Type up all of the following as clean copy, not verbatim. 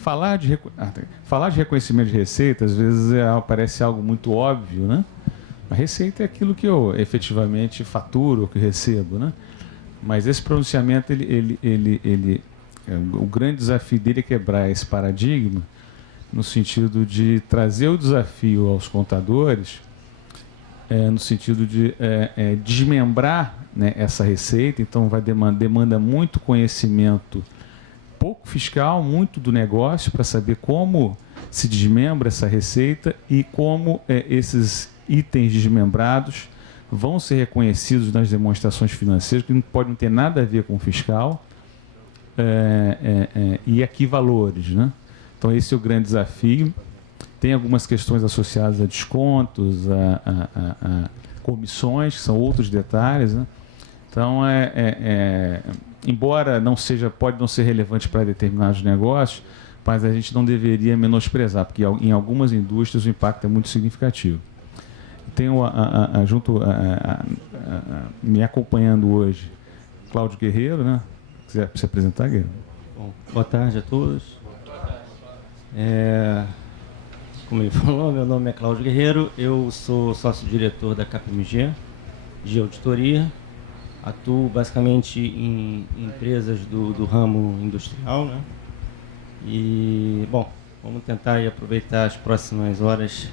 falar de reconhecimento de receita, às vezes parece algo muito óbvio, né? A receita é aquilo que eu efetivamente faturo, que recebo, né? Mas esse pronunciamento, o grande desafio dele é quebrar esse paradigma, no sentido de trazer o desafio aos contadores, no sentido de desmembrar, né, essa receita. Então, demanda muito conhecimento, pouco fiscal, muito do negócio, para saber como se desmembra essa receita e como esses itens desmembrados vão ser reconhecidos nas demonstrações financeiras, que não ter nada a ver com o fiscal, e aqui valores, né? Então, esse é o grande desafio. Tem algumas questões associadas a descontos, a comissões, que são outros detalhes, né? Então, embora pode não ser relevante para determinados negócios, mas a gente não deveria menosprezar, porque em algumas indústrias o impacto é muito significativo. Tenho me acompanhando hoje, Cláudio Guerreiro, né? Quiser se apresentar, Guerreiro? Bom, boa tarde a todos. Como ele falou, meu nome é Cláudio Guerreiro, eu sou sócio-diretor da KPMG, de auditoria, atuo basicamente em empresas do ramo industrial, né? E, bom, vamos tentar aí aproveitar as próximas horas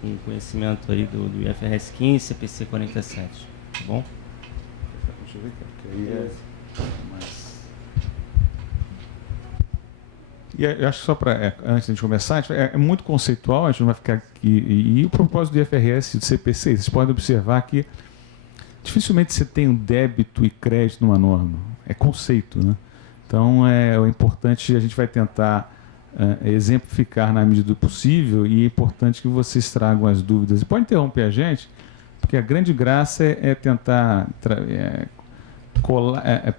com conhecimento aí do IFRS 15 e CPC 47, tá bom? Deixa eu ver, porque aí E eu acho que só para, antes de começar, é muito conceitual, a gente não vai ficar aqui. E o propósito do IFRS e do CPC, vocês podem observar que dificilmente você tem um débito e crédito numa norma. É conceito, né? Então, é importante, a gente vai tentar exemplificar na medida do possível, e é importante que vocês tragam as dúvidas. E pode interromper a gente, porque a grande graça é tentar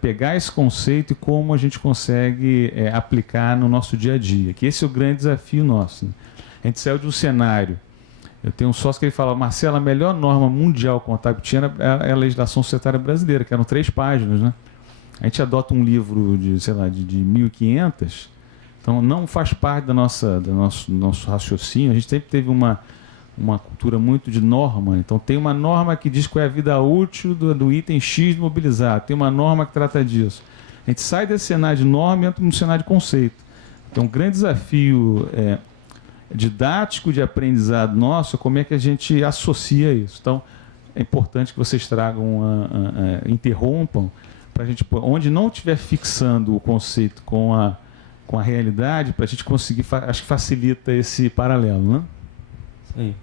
pegar esse conceito e como a gente consegue aplicar no nosso dia a dia, que esse é o grande desafio nosso, né? A gente saiu de um cenário. Eu tenho um sócio que ele fala: Marcelo, a melhor norma mundial contábil tinha é a legislação societária brasileira, que eram 3 páginas, né? A gente adota um livro de 1.500, então não faz parte do nosso raciocínio. A gente sempre teve uma cultura muito de norma. Então, tem uma norma que diz qual é a vida útil do item X mobilizado. Tem uma norma que trata disso. A gente sai desse cenário de norma e entra no cenário de conceito. Então, um grande desafio didático de aprendizado nosso é como é que a gente associa isso. Então, é importante que vocês tragam, interrompam, para a gente, onde não estiver fixando o conceito com a realidade, para a gente conseguir, acho que facilita esse paralelo, né? Isso aí.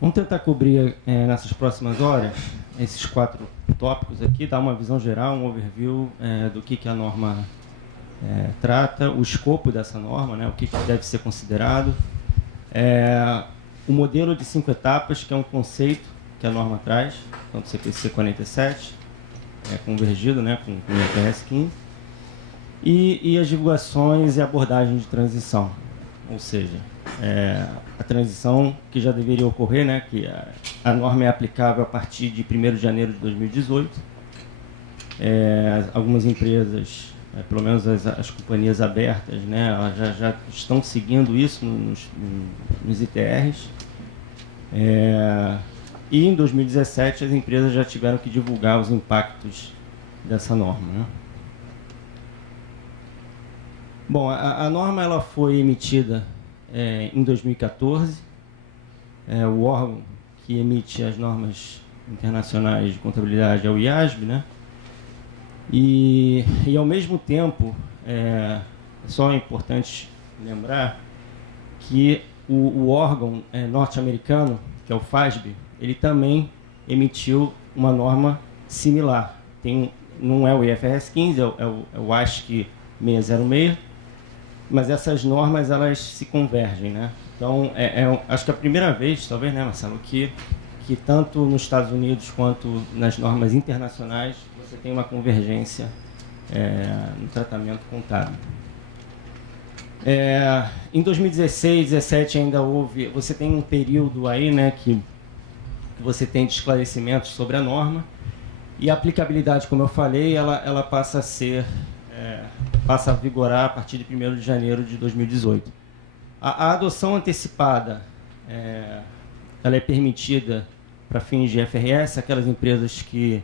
Vamos tentar cobrir nessas próximas horas esses 4 tópicos aqui, dar uma visão geral, um overview do que a norma trata, o escopo dessa norma, né, o que deve ser considerado, o modelo de 5 etapas, que é um conceito que a norma traz, tanto o CPC 47, convergido, né, com o IFRS 15, e as divulgações e abordagem de transição, ou seja, a transição que já deveria ocorrer, né, que a norma é aplicável a partir de 1º de janeiro de 2018. Algumas empresas, pelo menos as companhias abertas, né, elas já estão seguindo isso nos ITRs. E em 2017 as empresas já tiveram que divulgar os impactos dessa norma, né? Bom, a norma ela foi emitida em 2014. O órgão que emite as normas internacionais de contabilidade é o IASB, né? E ao mesmo tempo, só é importante lembrar que o órgão norte-americano, que é o FASB, ele também emitiu uma norma similar. Não é o IFRS 15, é o ASC 606, mas essas normas elas se convergem, né? Então, acho que é a primeira vez, talvez, né, Marcelo, que tanto nos Estados Unidos quanto nas normas internacionais você tem uma convergência no tratamento contábil. Em 2016, 2017 ainda houve, você tem um período aí, né, que você tem de esclarecimentos sobre a norma, e a aplicabilidade, como eu falei, ela passa a ser passa a vigorar a partir de 1º de janeiro de 2018. A adoção antecipada, ela é permitida para fins de FRS, aquelas empresas que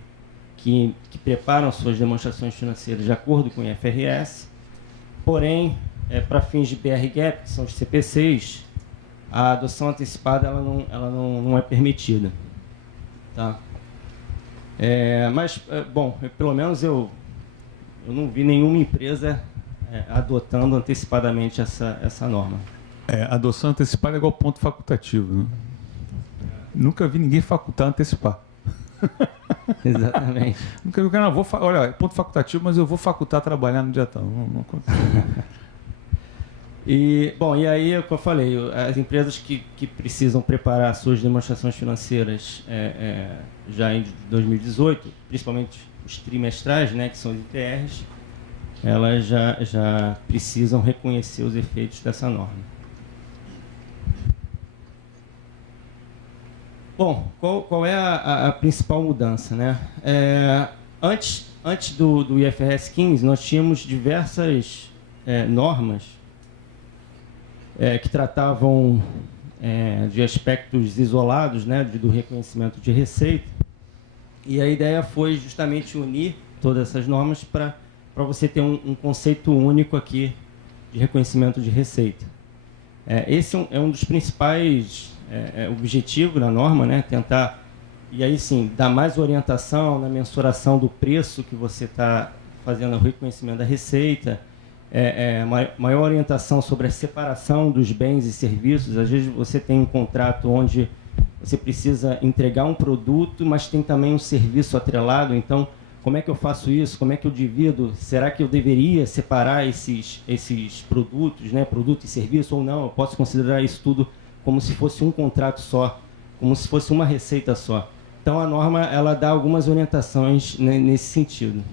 preparam suas demonstrações financeiras de acordo com o IFRS, porém, para fins de BR-GAAP, que são os CPCs, a adoção antecipada ela não é permitida. Tá? Mas, bom, pelo menos eu não vi nenhuma empresa adotando antecipadamente essa norma. Adoção antecipada é igual ponto facultativo, né? Nunca vi ninguém facultar antecipar. Exatamente. Nunca vi o cara, olha, ponto facultativo, mas eu vou facultar trabalhar no dia tal. Não acontece. Bom, e aí, como eu falei, as empresas que precisam preparar suas demonstrações financeiras já em 2018, principalmente os trimestrais, né, que são os ITRs, elas já precisam reconhecer os efeitos dessa norma. Bom, qual é a principal mudança, né? Antes do IFRS 15, nós tínhamos diversas normas que tratavam de aspectos isolados, né, do reconhecimento de receita. E a ideia foi justamente unir todas essas normas para você ter um conceito único aqui de reconhecimento de receita. Esse é um dos principais objetivos da norma, né, tentar, e aí sim, dar mais orientação na mensuração do preço que você está fazendo o reconhecimento da receita, maior orientação sobre a separação dos bens e serviços. Às vezes você tem um contrato onde você precisa entregar um produto, mas tem também um serviço atrelado. Então, como é que eu faço isso? Como é que eu divido? Será que eu deveria separar esses produtos, né, produto e serviço, ou não? Eu posso considerar isso tudo como se fosse um contrato só, como se fosse uma receita só. Então, a norma ela dá algumas orientações nesse sentido.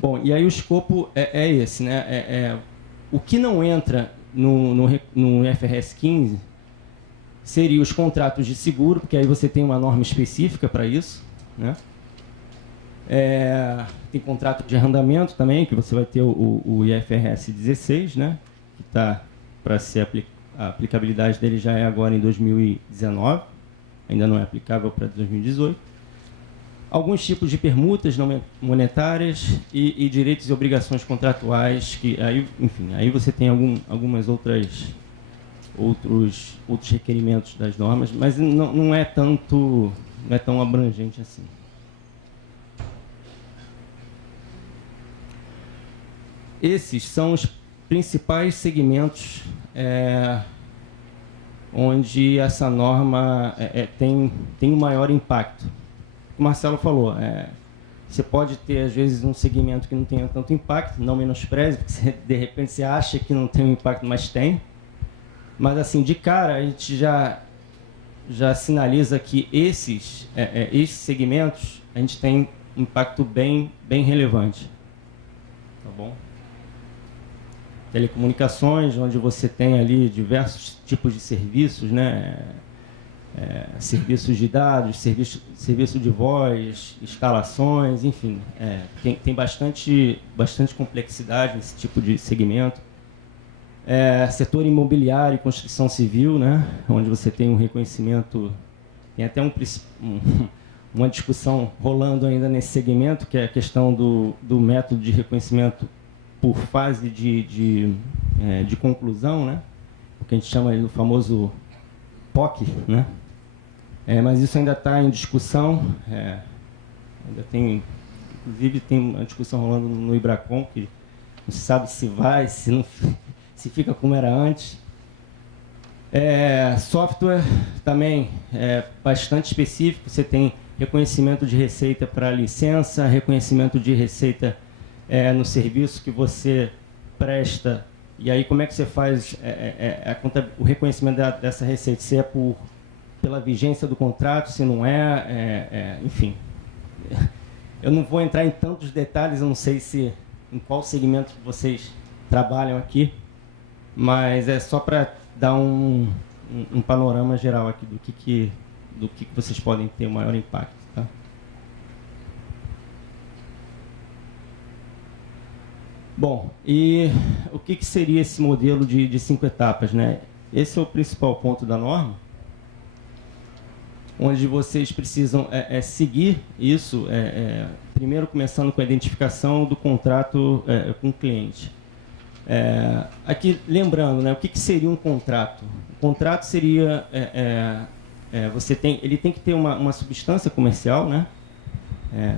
Bom, e aí o escopo é esse, né? O que não entra no IFRS 15 seria os contratos de seguro, porque aí você tem uma norma específica para isso, né? Tem contrato de arrendamento também, que você vai ter o IFRS 16, né? Que está para ser a aplicabilidade dele já é agora em 2019, ainda não é aplicável para 2018. Alguns tipos de permutas não monetárias e direitos e obrigações contratuais, que aí, enfim, aí você tem algumas outros requerimentos das normas, mas não é tão abrangente assim. Esses são os principais segmentos onde essa norma tem um maior impacto. O Marcelo falou, você pode ter, às vezes, um segmento que não tenha tanto impacto, não menospreze, porque de repente você acha que não tem um impacto, mas tem. Mas, assim, de cara, a gente já sinaliza que esses segmentos, a gente tem um impacto bem relevante. Tá bom? Telecomunicações, onde você tem ali diversos tipos de serviços, né? Serviços de dados, serviço de voz, escalações, enfim, tem bastante complexidade nesse tipo de segmento. Setor imobiliário e construção civil, né, onde você tem um reconhecimento, tem até uma discussão rolando ainda nesse segmento, que é a questão do método de reconhecimento por fase de conclusão, né, o que a gente chama do famoso POC, né? Mas isso ainda está em discussão. Inclusive tem uma discussão rolando no IBRACON, que não se sabe se vai, se fica como era antes. Software também bastante específico. Você tem reconhecimento de receita para licença, reconhecimento de receita no serviço que você presta. E aí como é que você faz o reconhecimento dessa receita? Se é pela vigência do contrato, se não enfim. Eu não vou entrar em tantos detalhes, eu não sei em qual segmento vocês trabalham aqui, mas é só para dar um panorama geral aqui do que vocês podem ter o maior impacto. Tá? Bom, e o que seria esse modelo de 5 etapas, né? Esse é o principal ponto da norma, onde vocês precisam seguir isso, primeiro começando com a identificação do contrato com o cliente. Aqui, lembrando, né, o que seria um contrato? O contrato seria, ele tem que ter uma substância comercial, né?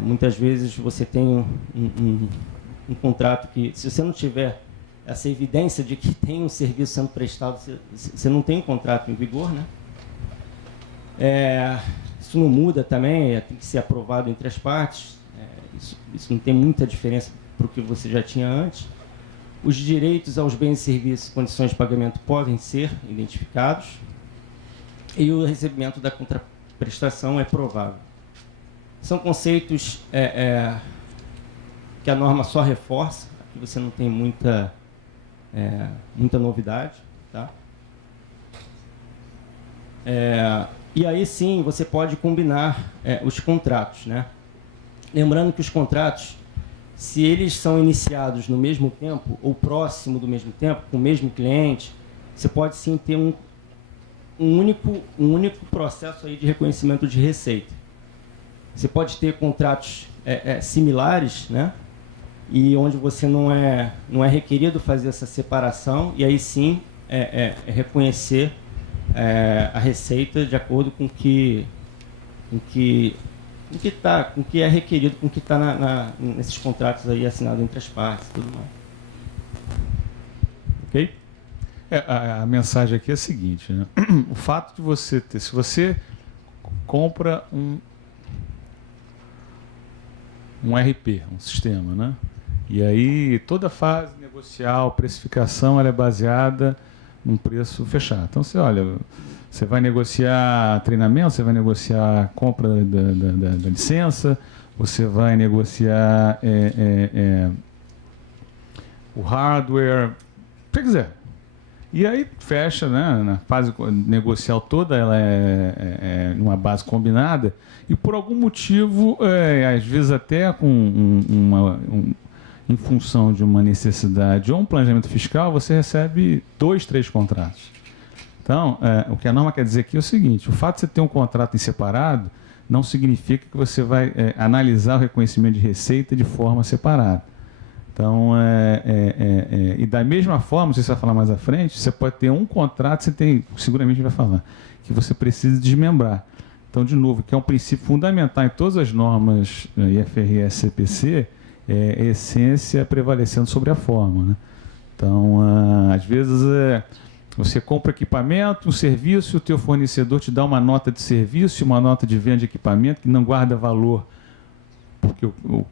Muitas vezes você tem um contrato que, se você não tiver essa evidência de que tem um serviço sendo prestado, você não tem um contrato em vigor, né? Isso não muda também, tem que ser aprovado entre as partes. Isso não tem muita diferença para o que você já tinha antes. Os direitos aos bens e serviços e condições de pagamento podem ser identificados e o recebimento da contraprestação é provável. São conceitos que a norma só reforça, aqui você não tem muita novidade, tá? E aí sim você pode combinar os contratos, né? Lembrando que os contratos, se eles são iniciados no mesmo tempo ou próximo do mesmo tempo, com o mesmo cliente, você pode sim ter um único processo aí de reconhecimento de receita. Você pode ter contratos similares, né? E onde você não é requerido fazer essa separação, e aí sim reconhecer a receita de acordo com que é requerido, com o que está nesses contratos aí assinados entre as partes e tudo mais. Ok? A mensagem aqui é a seguinte, né? O fato de você ter, se você compra um RP, um sistema, né? E aí toda a fase negocial, precificação, ela é baseada num preço fechado. Então você vai negociar treinamento, você vai negociar a compra da licença, você vai negociar o hardware, o que você quiser. E aí fecha, né, na fase negocial toda, ela é numa base combinada, e por algum motivo, às vezes até em função de uma necessidade ou um planejamento fiscal, você recebe 2, 3 contratos. Então, o que a norma quer dizer aqui é o seguinte: o fato de você ter um contrato em separado não significa que você vai analisar o reconhecimento de receita de forma separada. Então, e da mesma forma, não sei se você vai falar mais à frente, você pode ter um contrato, seguramente vai falar, que você precisa desmembrar. Então, de novo, que é um princípio fundamental em todas as normas IFRS CPC, a essência prevalecendo sobre a forma, né? Então, às vezes, você compra equipamento, um serviço, o teu fornecedor te dá uma nota de serviço e uma nota de venda de equipamento que não guarda valor, porque o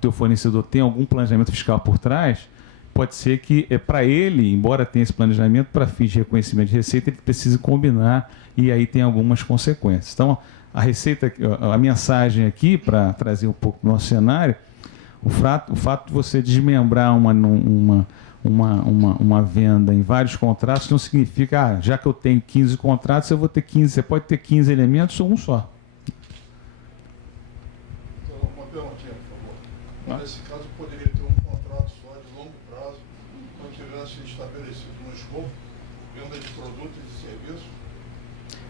teu fornecedor tem algum planejamento fiscal por trás. Pode ser que, para ele, embora tenha esse planejamento, para fins de reconhecimento de receita, ele precise combinar, e aí tem algumas consequências. Então, a mensagem aqui, para trazer um pouco do nosso cenário, o fato de você desmembrar uma venda em vários contratos não significa, já que eu tenho 15 contratos, eu vou ter 15. Você pode ter 15 elementos ou um só. Então, uma perguntinha, por favor. Nesse caso, poderia ter um contrato só de longo prazo, não tivesse estabelecido no escopo, venda de produtos e serviços?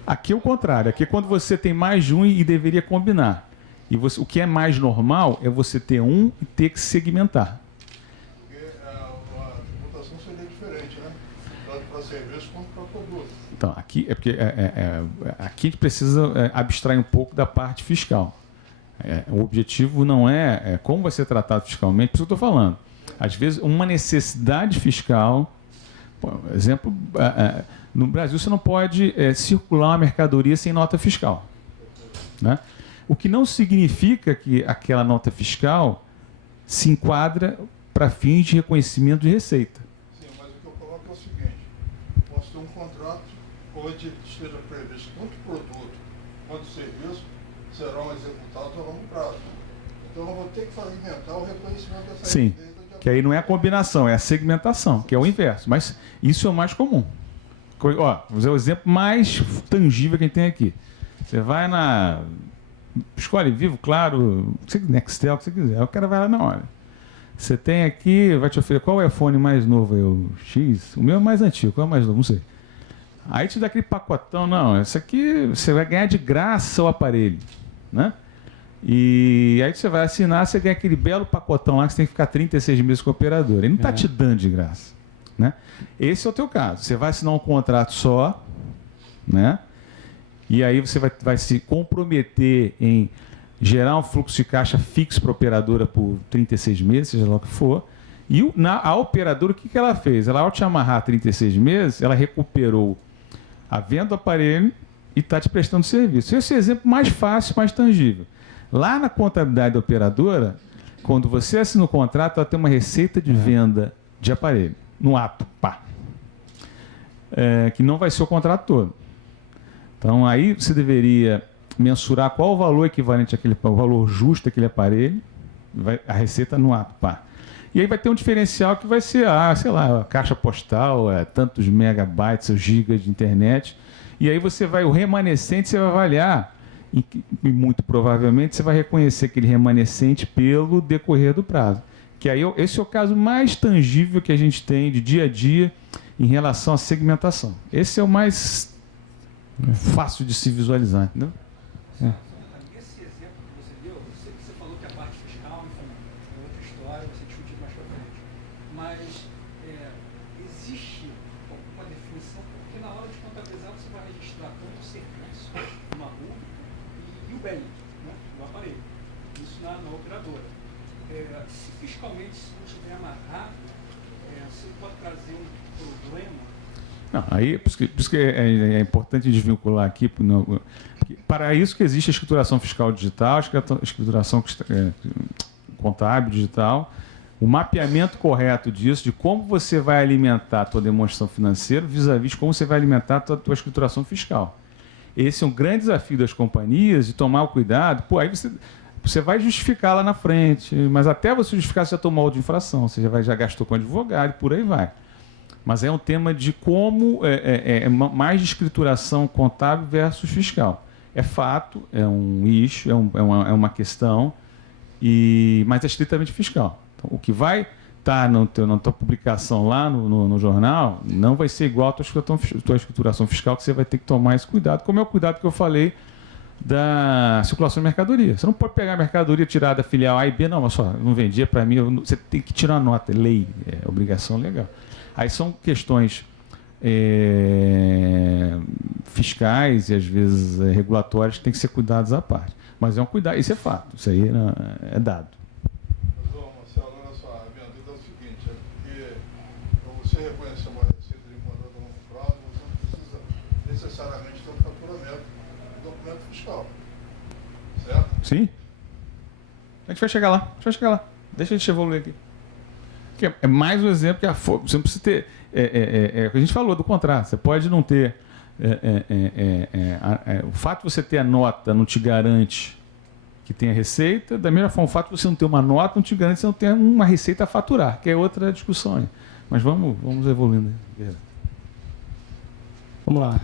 Aqui é o contrário. Aqui é quando você tem mais de um e deveria combinar. E o que é mais normal é você ter um e ter que segmentar. Porque a tributação seria diferente, né? Tanto para serviço quanto para produto. Então, aqui aqui a gente precisa abstrair um pouco da parte fiscal. O objetivo não é como vai ser tratado fiscalmente, por isso que eu estou falando. Às vezes, uma necessidade fiscal, por exemplo, no Brasil você não pode circular uma mercadoria sem nota fiscal, né? O que não significa que aquela nota fiscal se enquadra para fins de reconhecimento de receita. Sim, mas o que eu coloco é o seguinte: posso ter um contrato onde esteja previsto tanto produto quanto serviço serão executados a longo prazo. Então eu vou ter que fragmentar o reconhecimento dessa Sim, que aí não é a combinação, é a segmentação, que é o inverso. Mas isso é o mais comum. Ó, vou usar o exemplo mais tangível que a gente tem aqui. Você vai escolhe Vivo, Claro, Nextel, o que você quiser. O cara vai lá na hora. Você tem aqui, vai te oferecer, qual é o iPhone mais novo? O X? O meu é mais antigo, qual é o mais novo? Não sei. Aí te dá aquele pacotão, não, esse aqui você vai ganhar de graça o aparelho, né? E aí você vai assinar, você ganha aquele belo pacotão lá que você tem que ficar 36 meses com a operadora. Ele não está te dando de graça, né? Esse é o teu caso. Você vai assinar um contrato só, né? E aí você vai se comprometer em gerar um fluxo de caixa fixo para a operadora por 36 meses, seja lá o que for. E a operadora, o que ela fez? Ela, ao te amarrar 36 meses, ela recuperou a venda do aparelho e está te prestando serviço. Esse é o exemplo mais fácil, mais tangível. Lá na contabilidade da operadora, quando você assina o contrato, ela tem uma receita de venda de aparelho, no ato, pá. Que não vai ser o contrato todo. Então, aí você deveria mensurar qual o valor equivalente àquele, o valor justo daquele aparelho, a receita no ato, pá. E aí vai ter um diferencial que vai ser, sei lá, a caixa postal, tantos megabytes ou gigas de internet. E aí o remanescente você vai avaliar, e muito provavelmente você vai reconhecer aquele remanescente pelo decorrer do prazo. Que aí esse é o caso mais tangível que a gente tem de dia a dia em relação à segmentação. Esse é o mais fácil de se visualizar, entendeu? Esse exemplo que você deu, você falou que a parte fiscal, enfim, é outra história, vai ser discutido mais para frente. Mas existe alguma definição, porque na hora de contabilizar você vai registrar tanto o serviço, uma RUB, e o bem, né, do aparelho. Isso na operadora. Se fiscalmente isso não estiver amarrado, você pode trazer um problema. Não, aí, por isso que é importante desvincular aqui. Para isso que existe a escrituração fiscal digital, a escrituração contábil digital, o mapeamento correto disso, de como você vai alimentar a tua demonstração financeira vis-à-vis como você vai alimentar a tua escrituração fiscal. Esse é um grande desafio das companhias, de tomar o cuidado. Aí você vai justificar lá na frente, mas até você justificar, você já tomou de infração, você já gastou com advogado e por aí vai. Mas é um tema de como mais de escrituração contábil versus fiscal. É fato, é um issue, é uma questão, mas é estritamente fiscal. Então, o que vai estar na tua publicação lá no jornal não vai ser igual à tua escrituração fiscal, que você vai ter que tomar esse cuidado, como é o cuidado que eu falei da circulação de mercadoria. Você não pode pegar a mercadoria, tirar da filial A e B, não, mas só, não vendia para mim, você tem que tirar a nota, é lei, é obrigação legal. Aí são questões fiscais e às vezes regulatórias que têm que ser cuidados à parte. Mas é um cuidado, isso é fato, isso aí é dado. Marcelo, olha só, a minha dúvida é o seguinte, porque para você reconhecer uma receita de contrato a longo prazo, você não precisa necessariamente ter um faturamento do documento fiscal. Certo? Sim. A gente vai chegar lá. Deixa a gente evoluir aqui. É mais um exemplo que você não precisa ter. O que a gente falou do contrato. Você pode não ter. O fato de você ter a nota não te garante que tenha receita. Da mesma forma, o fato de você não ter uma nota não te garante que você não tenha uma receita a faturar, que é outra discussão aí. Mas vamos evoluindo. Vamos lá.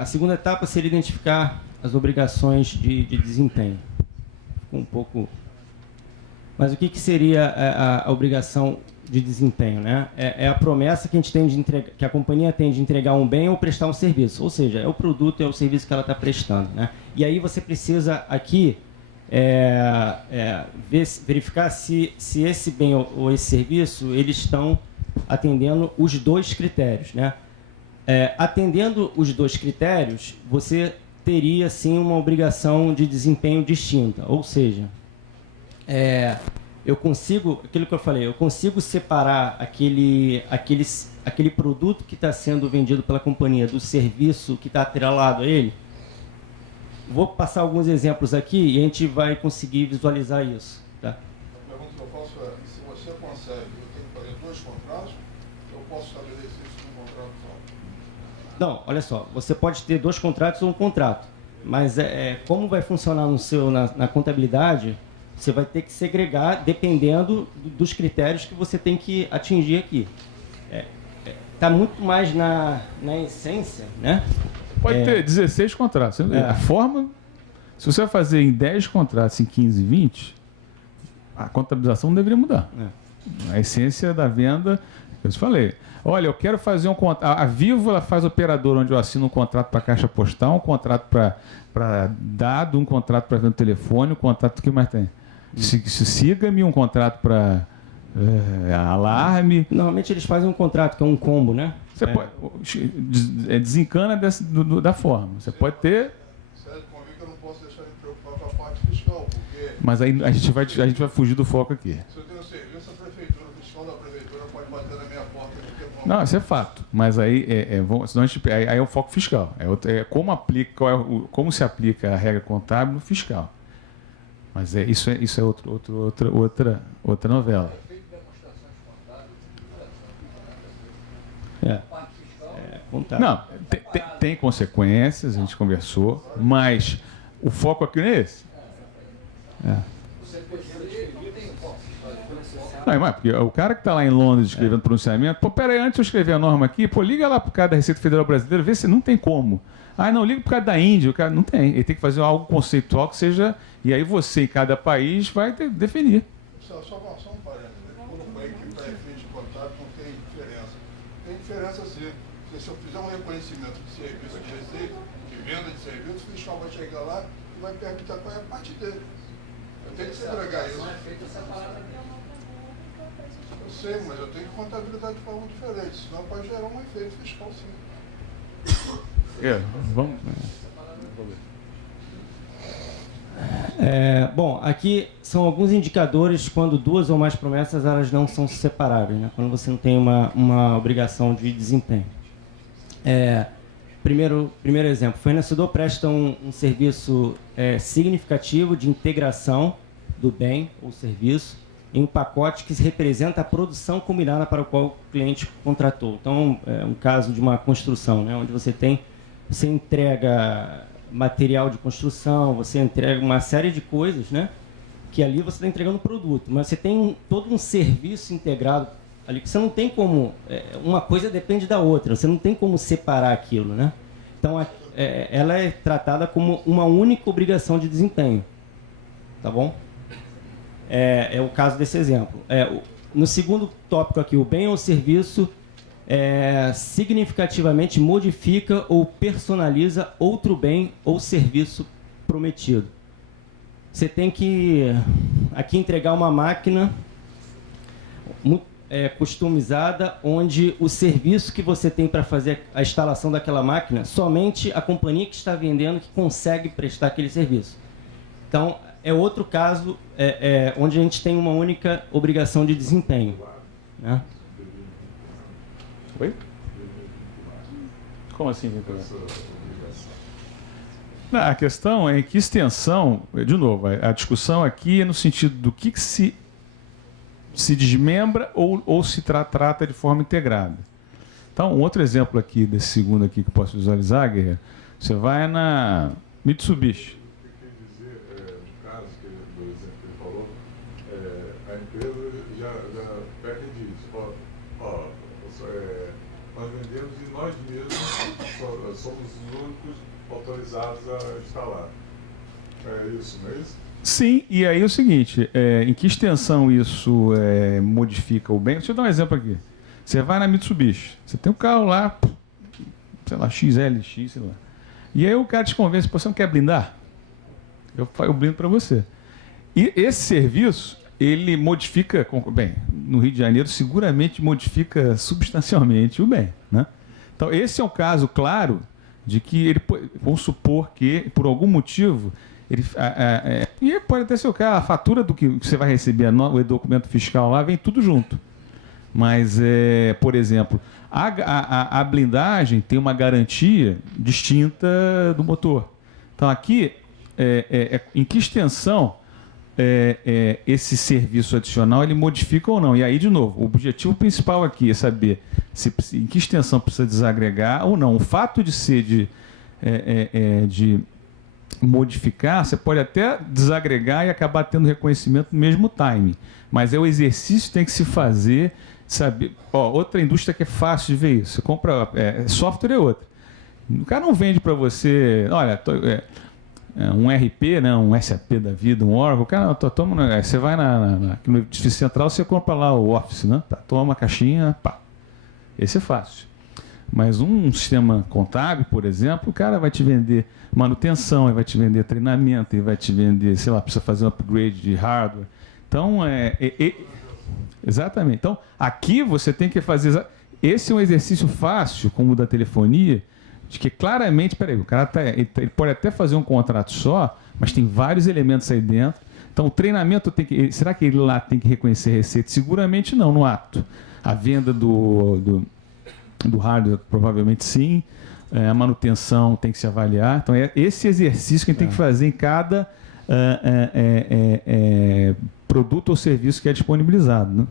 A segunda etapa seria identificar as obrigações de desempenho. Um pouco. Mas o que seria a obrigação de desempenho, né? É a promessa que a gente tem de entregar, que a companhia tem de entregar um bem ou prestar um serviço, ou seja, é o produto, é o serviço que ela está prestando, né? E aí você precisa aqui verificar se esse bem ou esse serviço eles estão atendendo os dois critérios, né? Atendendo os dois critérios, você teria sim uma obrigação de desempenho distinta, ou seja, eu consigo, aquilo que eu falei, eu consigo separar aquele produto que está sendo vendido pela companhia do serviço que está atrelado a ele. Vou passar alguns exemplos aqui e a gente vai conseguir visualizar isso. Tá? A pergunta que eu faço é, se você consegue, eu tenho que fazer 2 contratos, eu posso estabelecer isso num contrato só? Não, olha só, você pode ter 2 contratos ou um contrato, mas como vai funcionar na contabilidade, você vai ter que segregar dependendo dos critérios que você tem que atingir aqui. Está muito mais na essência, né? Pode ter 16 contratos. A forma, se você vai fazer em 10 contratos, em 15, 20, a contabilização não deveria mudar. A essência da venda, eu te falei. Olha, eu quero fazer um contrato. A Vivo ela faz operador onde eu assino um contrato para caixa postal, um contrato para dado, um contrato para venda telefone, um contrato que mais tem? Siga-me, um contrato para alarme. Normalmente eles fazem um contrato que é um combo, né? Você pode, desencana da forma. Você pode ter. Sério, comigo eu não posso deixar de me preocupar com a parte fiscal, porque Mas aí a gente vai fugir do foco aqui. se eu tenho serviço, a prefeitura, o fiscal da prefeitura pode bater na minha porta e qualquer momento. Não, isso é fato. Mas aí, senão aí é o foco fiscal. É como aplica, como se aplica a regra contábil no fiscal. Mas isso é outra novela. Contábil. Não, tem consequências, a gente conversou, mas o foco aqui não é esse. Não, mas porque o cara que está lá em Londres escrevendo pronunciamento, pô, peraí, antes de eu escrever a norma aqui, pô, liga lá pro cara da Receita Federal Brasileira, vê se não tem como. Ah, não, liga pro cara da Índia, o cara não tem. Ele tem que fazer algo conceitual que seja. E aí você, em cada país, vai definir. Só um parênteses. Quando foi que para efeito de contato não tem diferença. Tem diferença sim. Porque se eu fizer um reconhecimento de serviço de receita, de venda de serviço, o fiscal vai chegar lá e vai perguntar qual é a parte dele. Eu tenho que segregar isso. Eu sei, mas eu tenho que contabilizar de forma diferente, senão pode gerar um efeito fiscal sim. Vamos. Bom, aqui são alguns indicadores quando duas ou mais promessas elas não são separáveis, né? Quando você não tem uma obrigação de desempenho. Primeiro exemplo, o fornecedor presta um serviço significativo de integração do bem ou serviço em um pacote que representa a produção combinada para o qual o cliente contratou. Então, é um caso de uma construção, né? Onde você entrega material de construção, você entrega uma série de coisas, né? Que ali você está entregando produto, mas você tem todo um serviço integrado ali que você não tem como... uma coisa depende da outra, você não tem como separar aquilo, né? Então, ela é tratada como uma única obrigação de desempenho, tá bom? É o caso desse exemplo. No segundo tópico aqui, o bem ou serviço significativamente modifica ou personaliza outro bem ou serviço prometido. Você tem que aqui entregar uma máquina customizada, onde o serviço que você tem para fazer a instalação daquela máquina, somente a companhia que está vendendo que consegue prestar aquele serviço. Então, é outro caso onde a gente tem uma única obrigação de desempenho, né? Oi? Como assim, Vitor? A questão é em que extensão, de novo, a discussão aqui é no sentido do que se desmembra ou se trata de forma integrada. Então, um outro exemplo aqui, desse segundo aqui que eu posso visualizar, Guerreiro, você vai na Mitsubishi. No caso do exemplo que ele falou, a empresa já pega e diz, nós vendemos e nós mesmos somos os únicos autorizados a instalar. É isso, não é isso? Sim, e aí é o seguinte, em que extensão isso modifica o bem? Deixa eu dar um exemplo aqui. Você vai na Mitsubishi, você tem um carro lá, sei lá, XLX, sei lá. E aí o cara te convence, você não quer blindar? Eu blindo para você. E esse serviço, ele modifica, bem, no Rio de Janeiro, seguramente modifica substancialmente o bem, né? Então, esse é um caso claro de que ele, vamos supor que, por algum motivo, e pode até ser o caso, a fatura do que você vai receber, o documento fiscal lá, vem tudo junto. Mas, por exemplo, a blindagem tem uma garantia distinta do motor. Então, aqui, em que extensão esse serviço adicional ele modifica ou não? E aí, de novo, o objetivo principal aqui é saber em que extensão precisa desagregar ou não. O fato de ser de modificar, você pode até desagregar e acabar tendo reconhecimento no mesmo time. Mas o exercício tem que se fazer, saber. Outra indústria que é fácil de ver isso. Você compra software é outra. O cara não vende para você, olha, um RP, né, um SAP da vida, um Oracle, cara, toma, né, você vai aqui no edifício central, você compra lá o Office, né? Tá, toma a caixinha, pá. Esse é fácil. Mas um sistema contábil, por exemplo, o cara vai te vender manutenção, ele vai te vender treinamento, ele vai te vender, sei lá, precisa fazer um upgrade de hardware. Então, exatamente. Então, aqui você tem que fazer... Esse é um exercício fácil, como o da telefonia, de que claramente, peraí, o cara ele pode até fazer um contrato só, mas tem vários elementos aí dentro. Então, o treinamento será que ele lá tem que reconhecer receita? Seguramente não, no ato. A venda do hardware, provavelmente sim. A manutenção tem que se avaliar. Então, é esse exercício que a gente tem que fazer em cada produto ou serviço que é disponibilizado, né?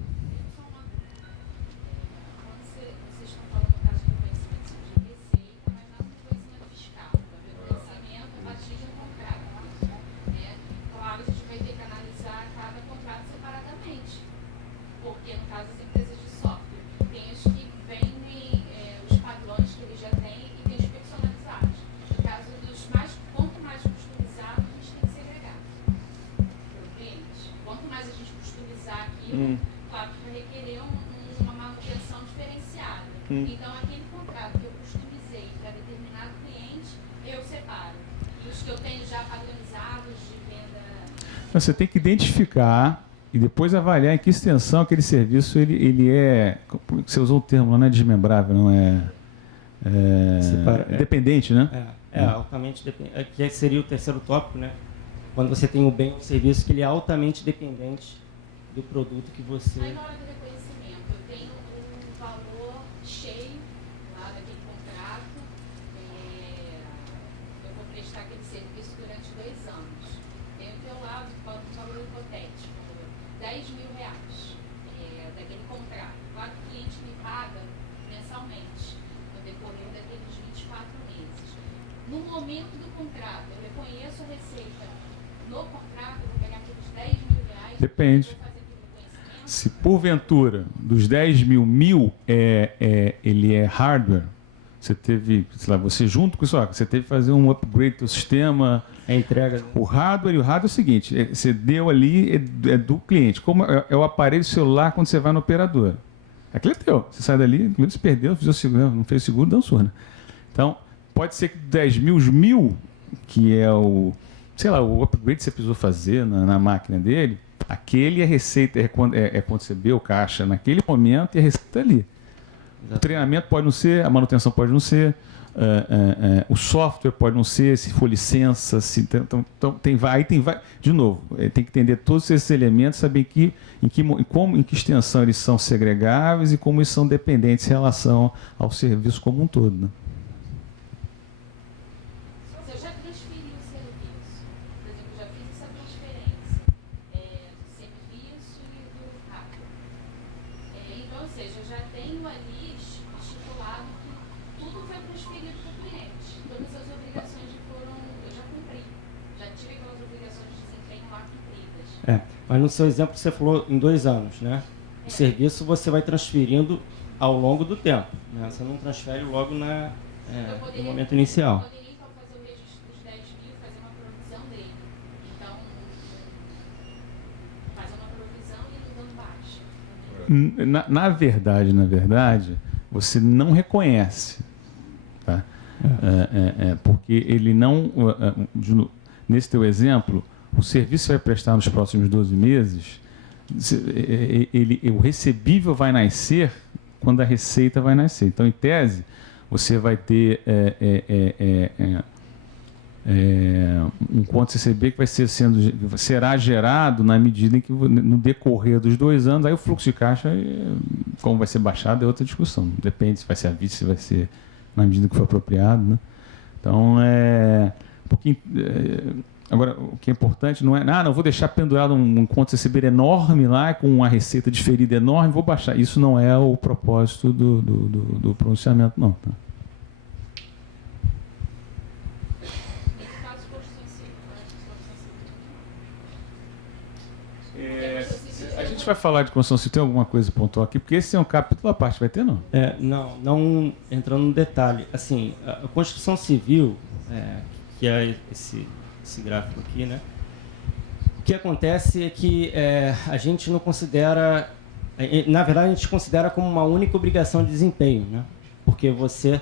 Claro que vai requerer uma manutenção diferenciada. Então, aquele contrato que eu customizei para determinado cliente, eu separo. E os que eu tenho já padronizados de venda... Você tem que identificar e depois avaliar em que extensão aquele serviço ele é... Você usou o termo, não é desmembrável, não é... dependente, né? Altamente dependente. Que seria o terceiro tópico, né? Quando você tem um bem ou serviço que ele é altamente dependente do produto que você... Aí na hora do reconhecimento, eu tenho um valor cheio lá daquele contrato, eu vou prestar aquele serviço durante 2 anos. Tem o teu lado, um valor hipotético, R$10.000 daquele contrato. Claro que o cliente me paga mensalmente, no decorrer daqueles 24 meses. No momento do contrato, eu reconheço a receita no contrato, eu vou pegar aqueles R$10.000... Depende. Se porventura dos 10.000, 1.000 ele é hardware, você teve, sei lá, você junto com isso, você teve que fazer um upgrade do sistema. A entrega. O hardware é o seguinte, você deu ali, é do cliente. Como é o aparelho celular quando você vai no operador. Aquilo é teu. Você sai dali, você perdeu, fez o seguro, não fez o seguro, dançou, né? Então, pode ser que 10.000, os 1.000, que é o, sei lá, o upgrade que você precisou fazer na máquina dele, aquele é receita, é quando você vê o caixa naquele momento e a receita ali. O treinamento pode não ser, a manutenção pode não ser, o software pode não ser, se for licença, então tem de novo, tem que entender todos esses elementos, saber em que extensão eles são segregáveis e como eles são dependentes em relação ao serviço como um todo, né? Mas no seu exemplo você falou em 2 anos, né? O serviço você vai transferindo ao longo do tempo, né? Você não transfere logo no momento inicial. Eu poderia então fazer o registro dos 10.000, fazer uma provisão dele. Então, fazer uma provisão e ele dando baixa. Na verdade, você não reconhece, tá? Porque ele não... Nesse teu exemplo, o serviço que vai prestar nos próximos 12 meses, o recebível vai nascer quando a receita vai nascer. Então, em tese, você vai ter um conto CCB que será gerado na medida em que, no decorrer dos 2 anos, aí o fluxo de caixa, como vai ser baixado, é outra discussão. Depende se vai ser à vista, se vai ser na medida que for apropriado, né? Então, um pouquinho... Agora, o que é importante não é... não vou deixar pendurado um conto CCB enorme lá, com uma receita diferida enorme, vou baixar. Isso não é o propósito do pronunciamento, não. Tá? A gente vai falar de construção civil, tem alguma coisa pontual aqui? Porque esse é um capítulo à parte, vai ter não? Não entrando no detalhe. Assim, a construção civil, que é esse esse gráfico aqui, né? O que acontece é que a gente não considera... Na verdade, a gente considera como uma única obrigação de desempenho, né? Porque você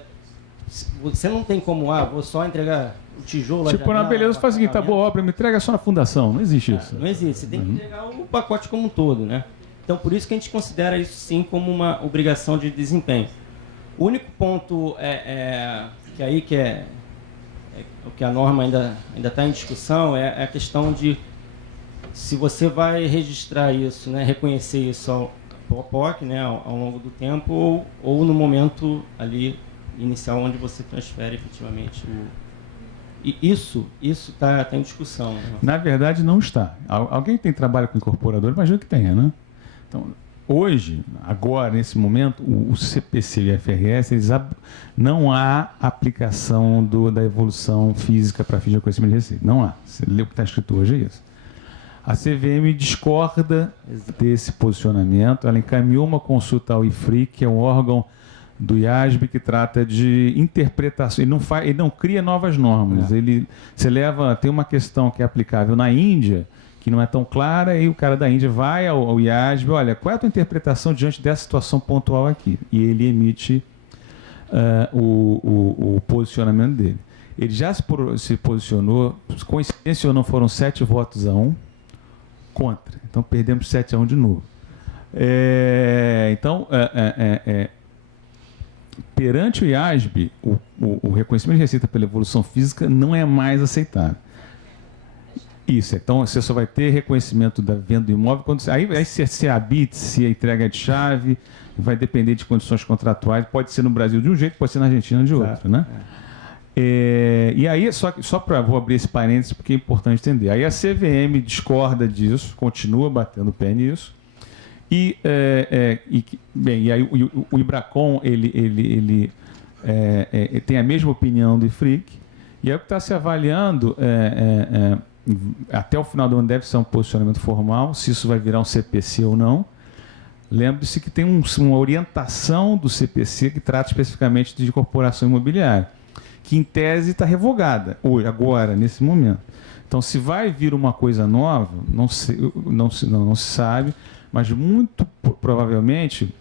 não tem como, vou só entregar o tijolo... Tipo, na beleza, faz o seguinte, tá boa obra, me entrega só na fundação. Não existe isso. Não existe, você tem que entregar o pacote como um todo, né? Então, por isso que a gente considera isso, sim, como uma obrigação de desempenho. O único ponto o que a norma ainda está em discussão é a questão de se você vai registrar isso, né, reconhecer isso ao POC, né, ao longo do tempo ou no momento ali inicial onde você transfere efetivamente E isso está em discussão. Né? Na verdade, não está. Alguém tem trabalho com incorporador? Imagino que tenha, né? Então, hoje, agora, nesse momento, o CPC e o IFRS, não há aplicação da evolução física para fins de reconhecimento de receita. Não há. Você lê o que está escrito hoje, é isso. A CVM discorda desse posicionamento. Ela encaminhou uma consulta ao IFRIC, que é um órgão do IASB que trata de interpretação. Ele não cria novas normas. Tem uma questão que é aplicável na Índia, que não é tão clara, e o cara da Índia vai ao IASB, olha, qual é a tua interpretação diante dessa situação pontual aqui? E ele emite o posicionamento dele. Ele já se posicionou, coincidência ou não, foram 7-1 contra. Então, perdemos 7-1 de novo. Perante o IASB, o reconhecimento de receita pela evolução física não é mais aceitável. Isso, então você só vai ter reconhecimento da venda do imóvel quando aí se a BIT, se a entrega de chave, vai depender de condições contratuais, pode ser no Brasil de um jeito, pode ser na Argentina de outro, né? E aí, vou abrir esse parênteses porque é importante entender. Aí a CVM discorda disso, continua batendo o pé nisso, e aí o IBRACON ele tem a mesma opinião do IFRIC, e aí o que está se avaliando até o final do ano deve ser um posicionamento formal, se isso vai virar um CPC ou não. Lembre-se que tem uma orientação do CPC que trata especificamente de incorporação imobiliária, que em tese está revogada, agora, nesse momento. Então, se vai vir uma coisa nova, não se sabe, mas muito provavelmente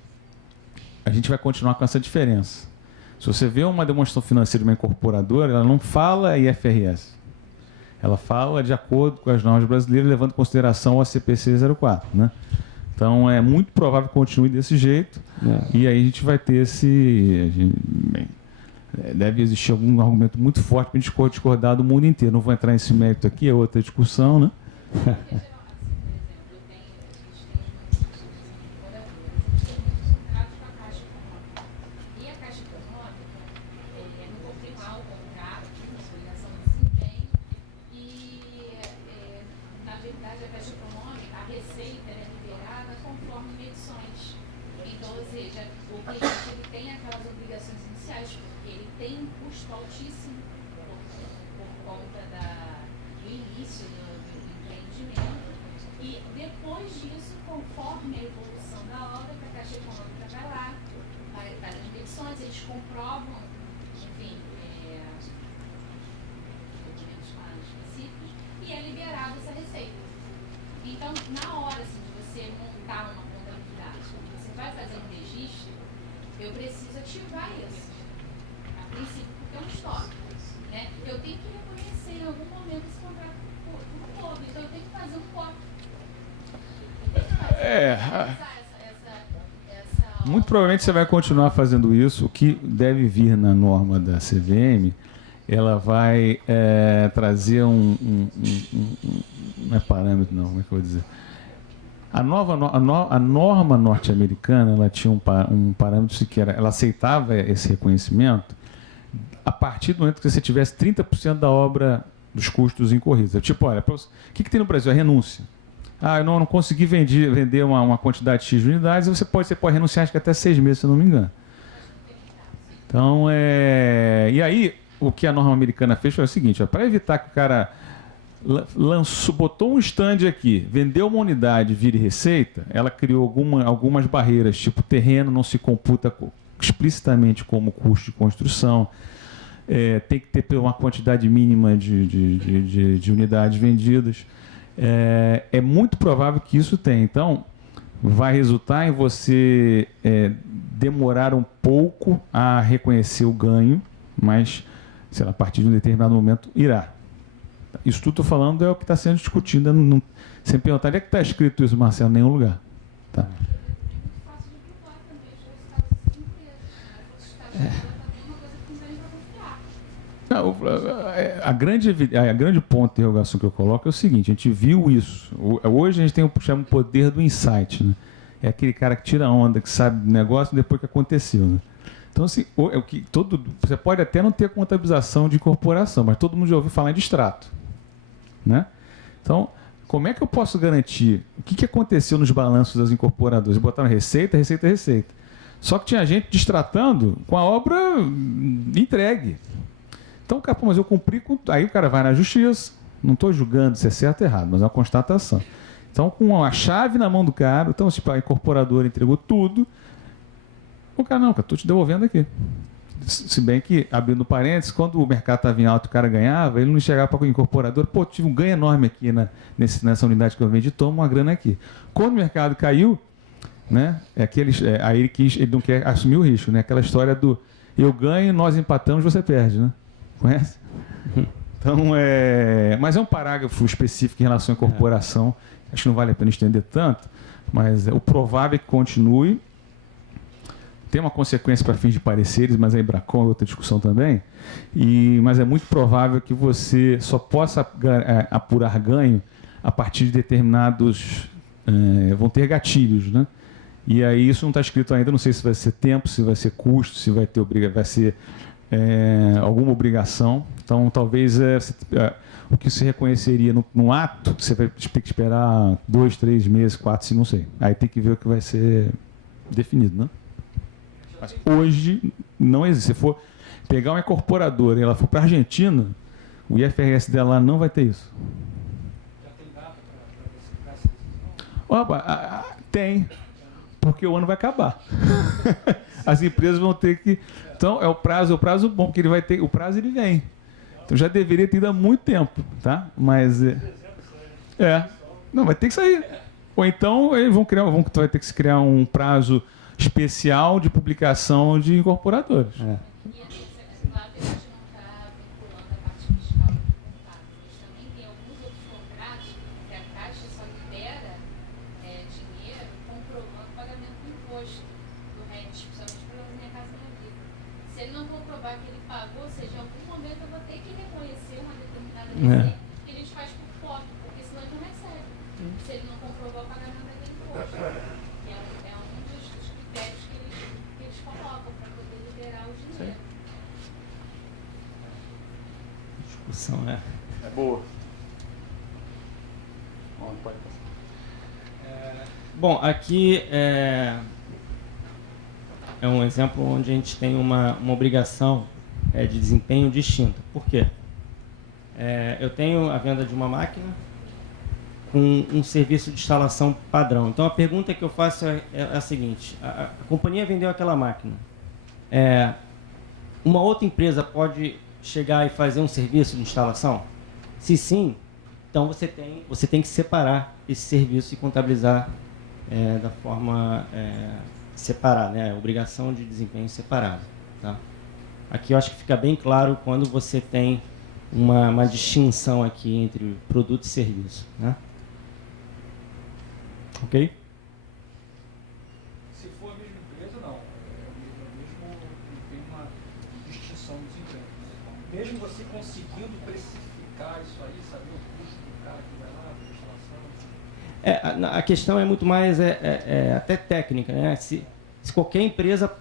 a gente vai continuar com essa diferença. Se você vê uma demonstração financeira de uma incorporadora, ela não fala IFRS. Ela fala de acordo com as normas brasileiras, levando em consideração a CPC 04, né? Então, é muito provável que continue desse jeito. E aí a gente vai ter deve existir algum argumento muito forte para a gente discordar do mundo inteiro. Não vou entrar nesse mérito aqui, é outra discussão, né? Muito provavelmente você vai continuar fazendo isso. O que deve vir na norma da CVM, ela vai trazer não é parâmetro, não, como é que eu vou dizer? A norma norte-americana, ela tinha um parâmetro que ela aceitava esse reconhecimento a partir do momento que você tivesse 30% da obra dos custos incorridos. Tipo, olha, o que tem no Brasil? A renúncia. Eu não consegui vender uma quantidade X de unidades, você pode renunciar, acho que até 6 meses, se eu não me engano. Então, e aí, o que a norma americana fez foi o seguinte, para evitar que o cara botou um stand aqui, vendeu uma unidade, vire receita, ela criou algumas barreiras, tipo terreno não se computa explicitamente como custo de construção, tem que ter uma quantidade mínima de unidades vendidas. É muito provável que isso tenha. Então, vai resultar em você demorar um pouco a reconhecer o ganho, mas, sei lá, a partir de um determinado momento irá. Isso tudo estou falando é o que está sendo discutido. Sem perguntar, onde é que está escrito isso, Marcelo? Em nenhum lugar. Tá. É muito fácil de provar também os resultados das empresas. Os estados também é uma coisa que não tem para confiar. A grande ponto de interrogação que eu coloco é o seguinte: a gente viu isso. Hoje a gente tem o que chama o poder do insight, né? É aquele cara que tira onda, que sabe do negócio depois que aconteceu, né? Então, assim, você pode até não ter contabilização de incorporação, mas todo mundo já ouviu falar em distrato, né? Então, como é que eu posso garantir o que aconteceu nos balanços das incorporadoras? Botaram receita. Só que tinha gente distratando com a obra entregue. Então, cara, mas eu cumpri com... Aí o cara vai na justiça, não estou julgando se é certo ou errado, mas é uma constatação. Então, com a chave na mão do cara, então, tipo, a incorporadora entregou tudo, o cara, não, cara, estou te devolvendo aqui. Se bem que, abrindo parênteses, quando o mercado estava em alto e o cara ganhava, ele não chegava para o incorporador, pô, tive um ganho enorme aqui nessa unidade que eu vendi, toma uma grana aqui. Quando o mercado caiu, né, aí ele não quer assumir o risco, né? Aquela história do eu ganho, nós empatamos, você perde, né? Conhece? Então, mas é um parágrafo específico em relação à incorporação, acho que não vale a pena estender tanto, mas o provável é que continue. Tem uma consequência para fins de pareceres, mas aí Bracon é outra discussão também. Mas é muito provável que você só possa apurar ganho a partir de determinados... vão ter gatilhos, né? E aí isso não está escrito ainda, não sei se vai ser tempo, se vai ser custo, se vai ser alguma obrigação. Então, talvez o que se reconheceria no ato, você vai ter que esperar 2, 3 meses, 4, se não sei. Aí tem que ver o que vai ser definido, né? Mas hoje não existe. Se for pegar uma incorporadora e ela for para a Argentina, o IFRS dela não vai ter isso. Já tem data para essa decisão? Opa, tem, porque o ano vai acabar. As empresas vão ter que... Então, é o prazo bom, porque o prazo ele vem. Então, já deveria ter ido há muito tempo, tá? Mas... Não, vai ter que sair. Ou então, eles vai ter que se criar um prazo especial de publicação de incorporadores. E claro que a gente não está vinculando a parte fiscal do contrato. A gente também tem alguns outros contratos que a Caixa só libera dinheiro comprovando o pagamento do imposto do RET, principalmente para Minha Casa Minha Vida. Se ele não comprovar que ele pagou, ou seja, em algum momento eu vou ter que reconhecer uma determinada receita, que a gente faz por foto, porque senão ele não recebe. Se ele não comprovar o pagamento daquele imposto. É um dos critérios que eles colocam para poder liberar o dinheiro. Discussão, É boa. Pode passar. Bom, aqui é um exemplo onde a gente tem uma obrigação de desempenho distinta. Por quê? Eu tenho a venda de uma máquina com um serviço de instalação padrão. Então, a pergunta que eu faço é a seguinte. A companhia vendeu aquela máquina. Uma outra empresa pode chegar e fazer um serviço de instalação? Se sim, então você tem que separar esse serviço e contabilizar da forma separada, né? Obrigação de desempenho separado. Tá? Aqui eu acho que fica bem claro quando você tem uma distinção aqui entre produto e serviço. Né? Ok? Se for a mesma empresa, não. Tem uma distinção dos empregos. Mesmo você conseguindo precificar isso aí, saber o custo do cara que vai lá, a instalação. A questão é muito mais até técnica, né? Se qualquer empresa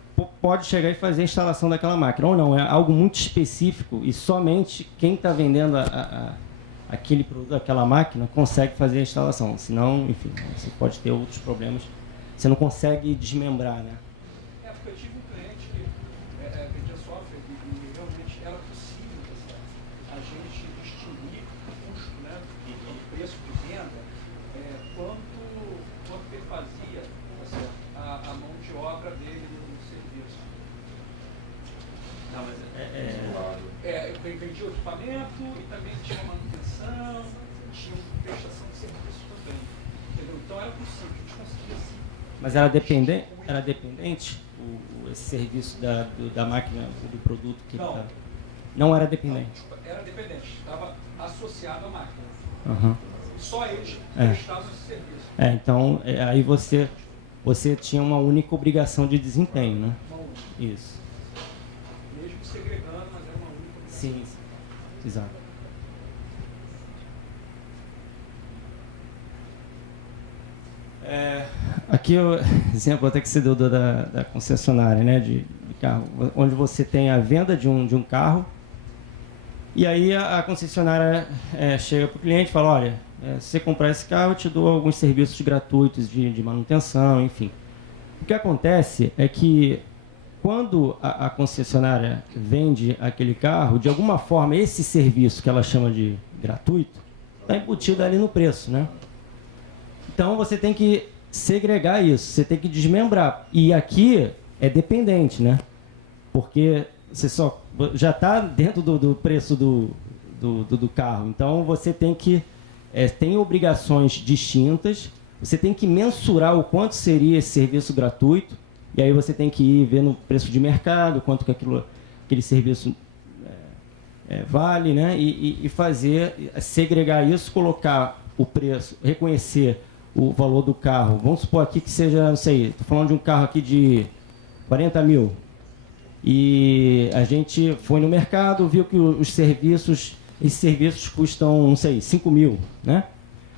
pode chegar e fazer a instalação daquela máquina ou não, é algo muito específico e somente quem está vendendo aquele produto, aquela máquina, consegue fazer a instalação. Senão, enfim, você pode ter outros problemas. Você não consegue desmembrar, né? Porque eu tive um cliente que vendia software e realmente era possível a gente distinguir o custo, né, o preço de venda, quanto ele fazia a mão de obra dele no serviço. Não, mas equipamento e também tinha manutenção, tinha prestação de serviço também. Entendeu? Então era possível, a gente conseguia sim. Mas era dependente esse serviço da máquina, do produto que Não. estava? Não era Não, dependente. desculpa, era dependente, estava associado à máquina. Aham. Só eles É. prestavam esse serviço. Então, aí você tinha uma única obrigação de desempenho, né? Uma única. Isso. Mesmo segregando, mas era uma única. Sim, exato. Aqui o exemplo até que você deu da concessionária, né, de carro, onde você tem a venda de um carro e aí a concessionária chega para o cliente e fala, olha, se você comprar esse carro eu te dou alguns serviços gratuitos de manutenção, enfim. O que acontece é que quando a concessionária vende aquele carro, de alguma forma esse serviço que ela chama de gratuito está embutido ali no preço, né? Então você tem que segregar isso, você tem que desmembrar. E aqui é dependente, né? Porque você já está dentro do preço do carro. Então você tem que tem obrigações distintas. Você tem que mensurar o quanto seria esse serviço gratuito. E aí você tem que ir ver no preço de mercado, quanto que aquele serviço vale, né? E segregar isso, colocar o preço, reconhecer o valor do carro. Vamos supor aqui que seja, não sei, estou falando de um carro aqui de 40 mil. E a gente foi no mercado, viu que esses serviços custam, não sei, 5 mil, né?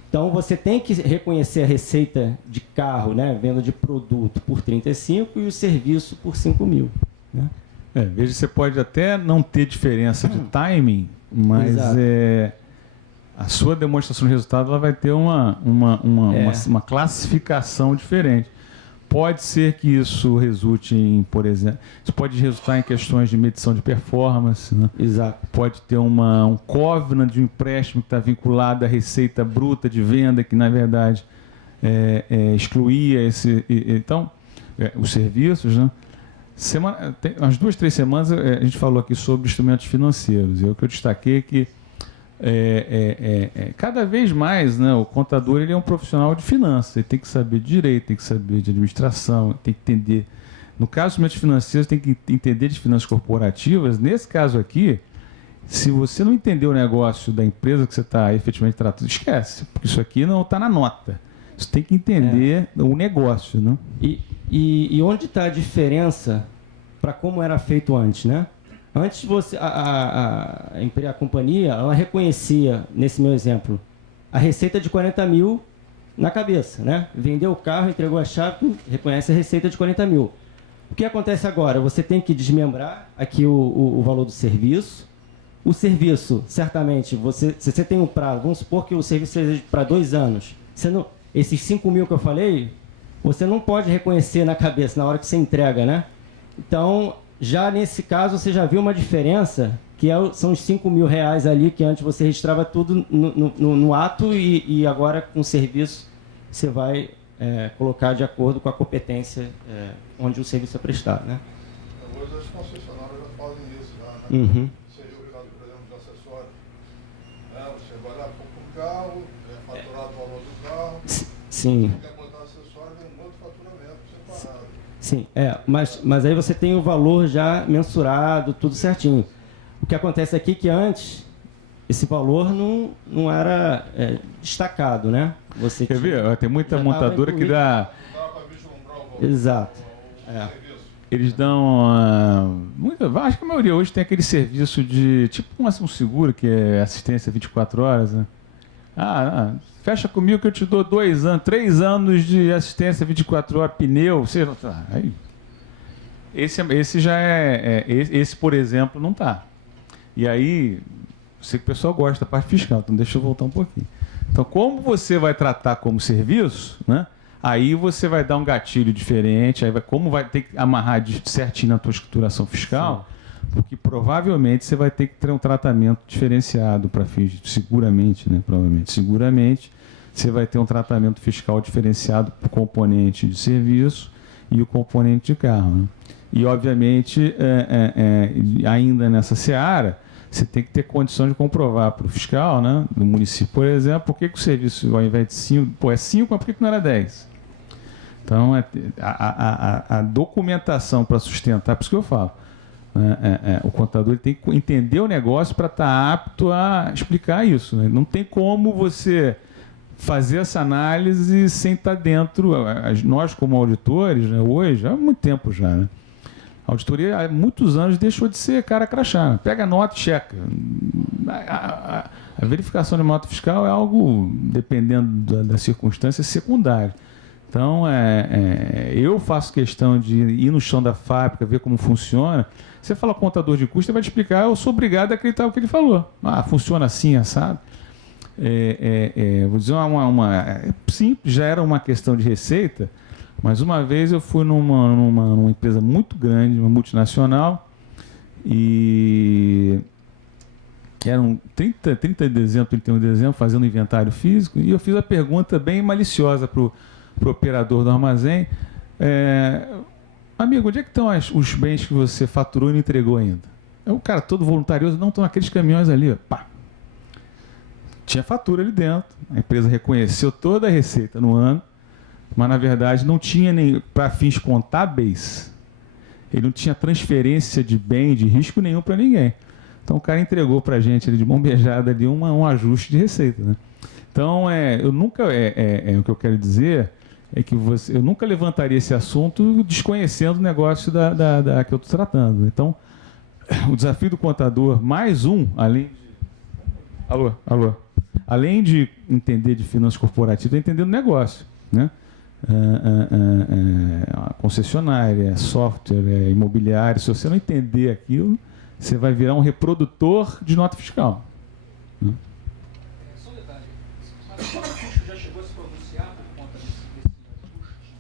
Então você tem que reconhecer a receita de carro, né? Venda de produto por 35 e o serviço por 5 mil. Né? Veja, você pode até não ter diferença de timing, mas a sua demonstração de resultado ela vai ter uma classificação diferente. Pode ser que isso resulte em, por exemplo, isso pode resultar em questões de medição de performance, né? Exato. Pode ter um covenant de um empréstimo que está vinculado à receita bruta de venda, que na verdade excluía os serviços, né? Umas 2, 3 semanas a gente falou aqui sobre instrumentos financeiros. E o que eu destaquei é que cada vez mais, né, o contador ele é um profissional de finanças, ele tem que saber de direito, tem que saber de administração, tem que entender, no caso dos instrumentos financeiros, tem que entender de finanças corporativas. Nesse caso aqui, se você não entender o negócio da empresa que você está efetivamente tratando, esquece, porque isso aqui não está na nota, você tem que entender o negócio, né? E onde está a diferença para como era feito antes, né? Antes a companhia, ela reconhecia, nesse meu exemplo, a receita de 40 mil na cabeça, né? Vendeu o carro, entregou a chave, reconhece a receita de 40 mil. O que acontece agora? Você tem que desmembrar aqui o valor do serviço. O serviço, certamente, se você tem um prazo, vamos supor que o serviço seja para 2 anos. Esses 5 mil que eu falei, você não pode reconhecer na cabeça na hora que você entrega, né? Então, já nesse caso, você já viu uma diferença, que são os 5 mil reais ali, que antes você registrava tudo no ato e agora com o serviço você vai colocar de acordo com a competência onde o serviço é prestado, né? Hoje as concessionárias já fazem isso, né? Uhum. Seria o caso, por exemplo, de acessório. Você vai lá, compra um carro, faturado o valor do carro, Sim. quer botar acessório, vem um outro faturamento separado. Sim, mas aí você tem o valor já mensurado, tudo certinho. O que acontece aqui é que antes esse valor não era destacado, né? Você Quer ver? Tem muita montadora que dá... Não dá para vislumbrar o valor. Exato. O serviço. Eles dão... acho que a maioria hoje tem aquele serviço de... Tipo um seguro, que é assistência 24 horas, né? Fecha comigo que eu te dou 2 anos, 3 anos de assistência 24 horas, pneu, sei lá. Aí. Esse já esse, por exemplo, não está. E aí, sei que o pessoal gosta da parte fiscal, então deixa eu voltar um pouquinho. Então, como você vai tratar como serviço, né? Aí você vai dar um gatilho diferente, como vai ter que amarrar certinho na tua escrituração fiscal, sim, porque provavelmente você vai ter que ter um tratamento diferenciado para fins, seguramente, né? Seguramente você vai ter um tratamento fiscal diferenciado para o componente de serviço e o componente de carro, né? E, obviamente, ainda nessa seara, você tem que ter condição de comprovar para o fiscal, né, do município, por exemplo, por que o serviço, ao invés de 5, é 5, mas por que não era 10? Então, a documentação para sustentar, por isso que eu falo, o contador ele tem que entender o negócio para estar apto a explicar isso. Né? Não tem como você fazer essa análise sem estar dentro. Nós, como auditores, né, hoje, há muito tempo já, né? A auditoria, há muitos anos, deixou de ser cara crachá. Pega a nota e checa. A verificação de nota fiscal é algo, dependendo da circunstância, secundário. Então, eu faço questão de ir no chão da fábrica, ver como funciona. Você fala contador de custo, ele vai te explicar, eu sou obrigado a acreditar o que ele falou. Funciona assim, assado. Vou dizer simples, já era uma questão de receita, mas uma vez eu fui numa empresa muito grande, uma multinacional, e eram 30 de dezembro, 31 de dezembro, fazendo inventário físico, e eu fiz a pergunta bem maliciosa para o operador do armazém: amigo, onde é que estão os bens que você faturou e não entregou ainda? O cara todo voluntarioso: não, estão naqueles caminhões ali, ó. Pá. Tinha fatura ali dentro, a empresa reconheceu toda a receita no ano, mas na verdade não tinha nem, para fins contábeis, ele não tinha transferência de bem, de risco nenhum para ninguém. Então o cara entregou para a gente ali, de mão beijada ali, um ajuste de receita, né? Então eu nunca, o que eu quero dizer é que eu nunca levantaria esse assunto desconhecendo o negócio que eu estou tratando. Então, o desafio do contador, mais um, além de... Além de entender de finanças corporativas, é entender o negócio, né? Concessionária, software, imobiliário. Se você não entender aquilo, você vai virar um reprodutor de nota fiscal, né? Só um detalhe. Mas qual custo já chegou a se pronunciar por conta desse ajuste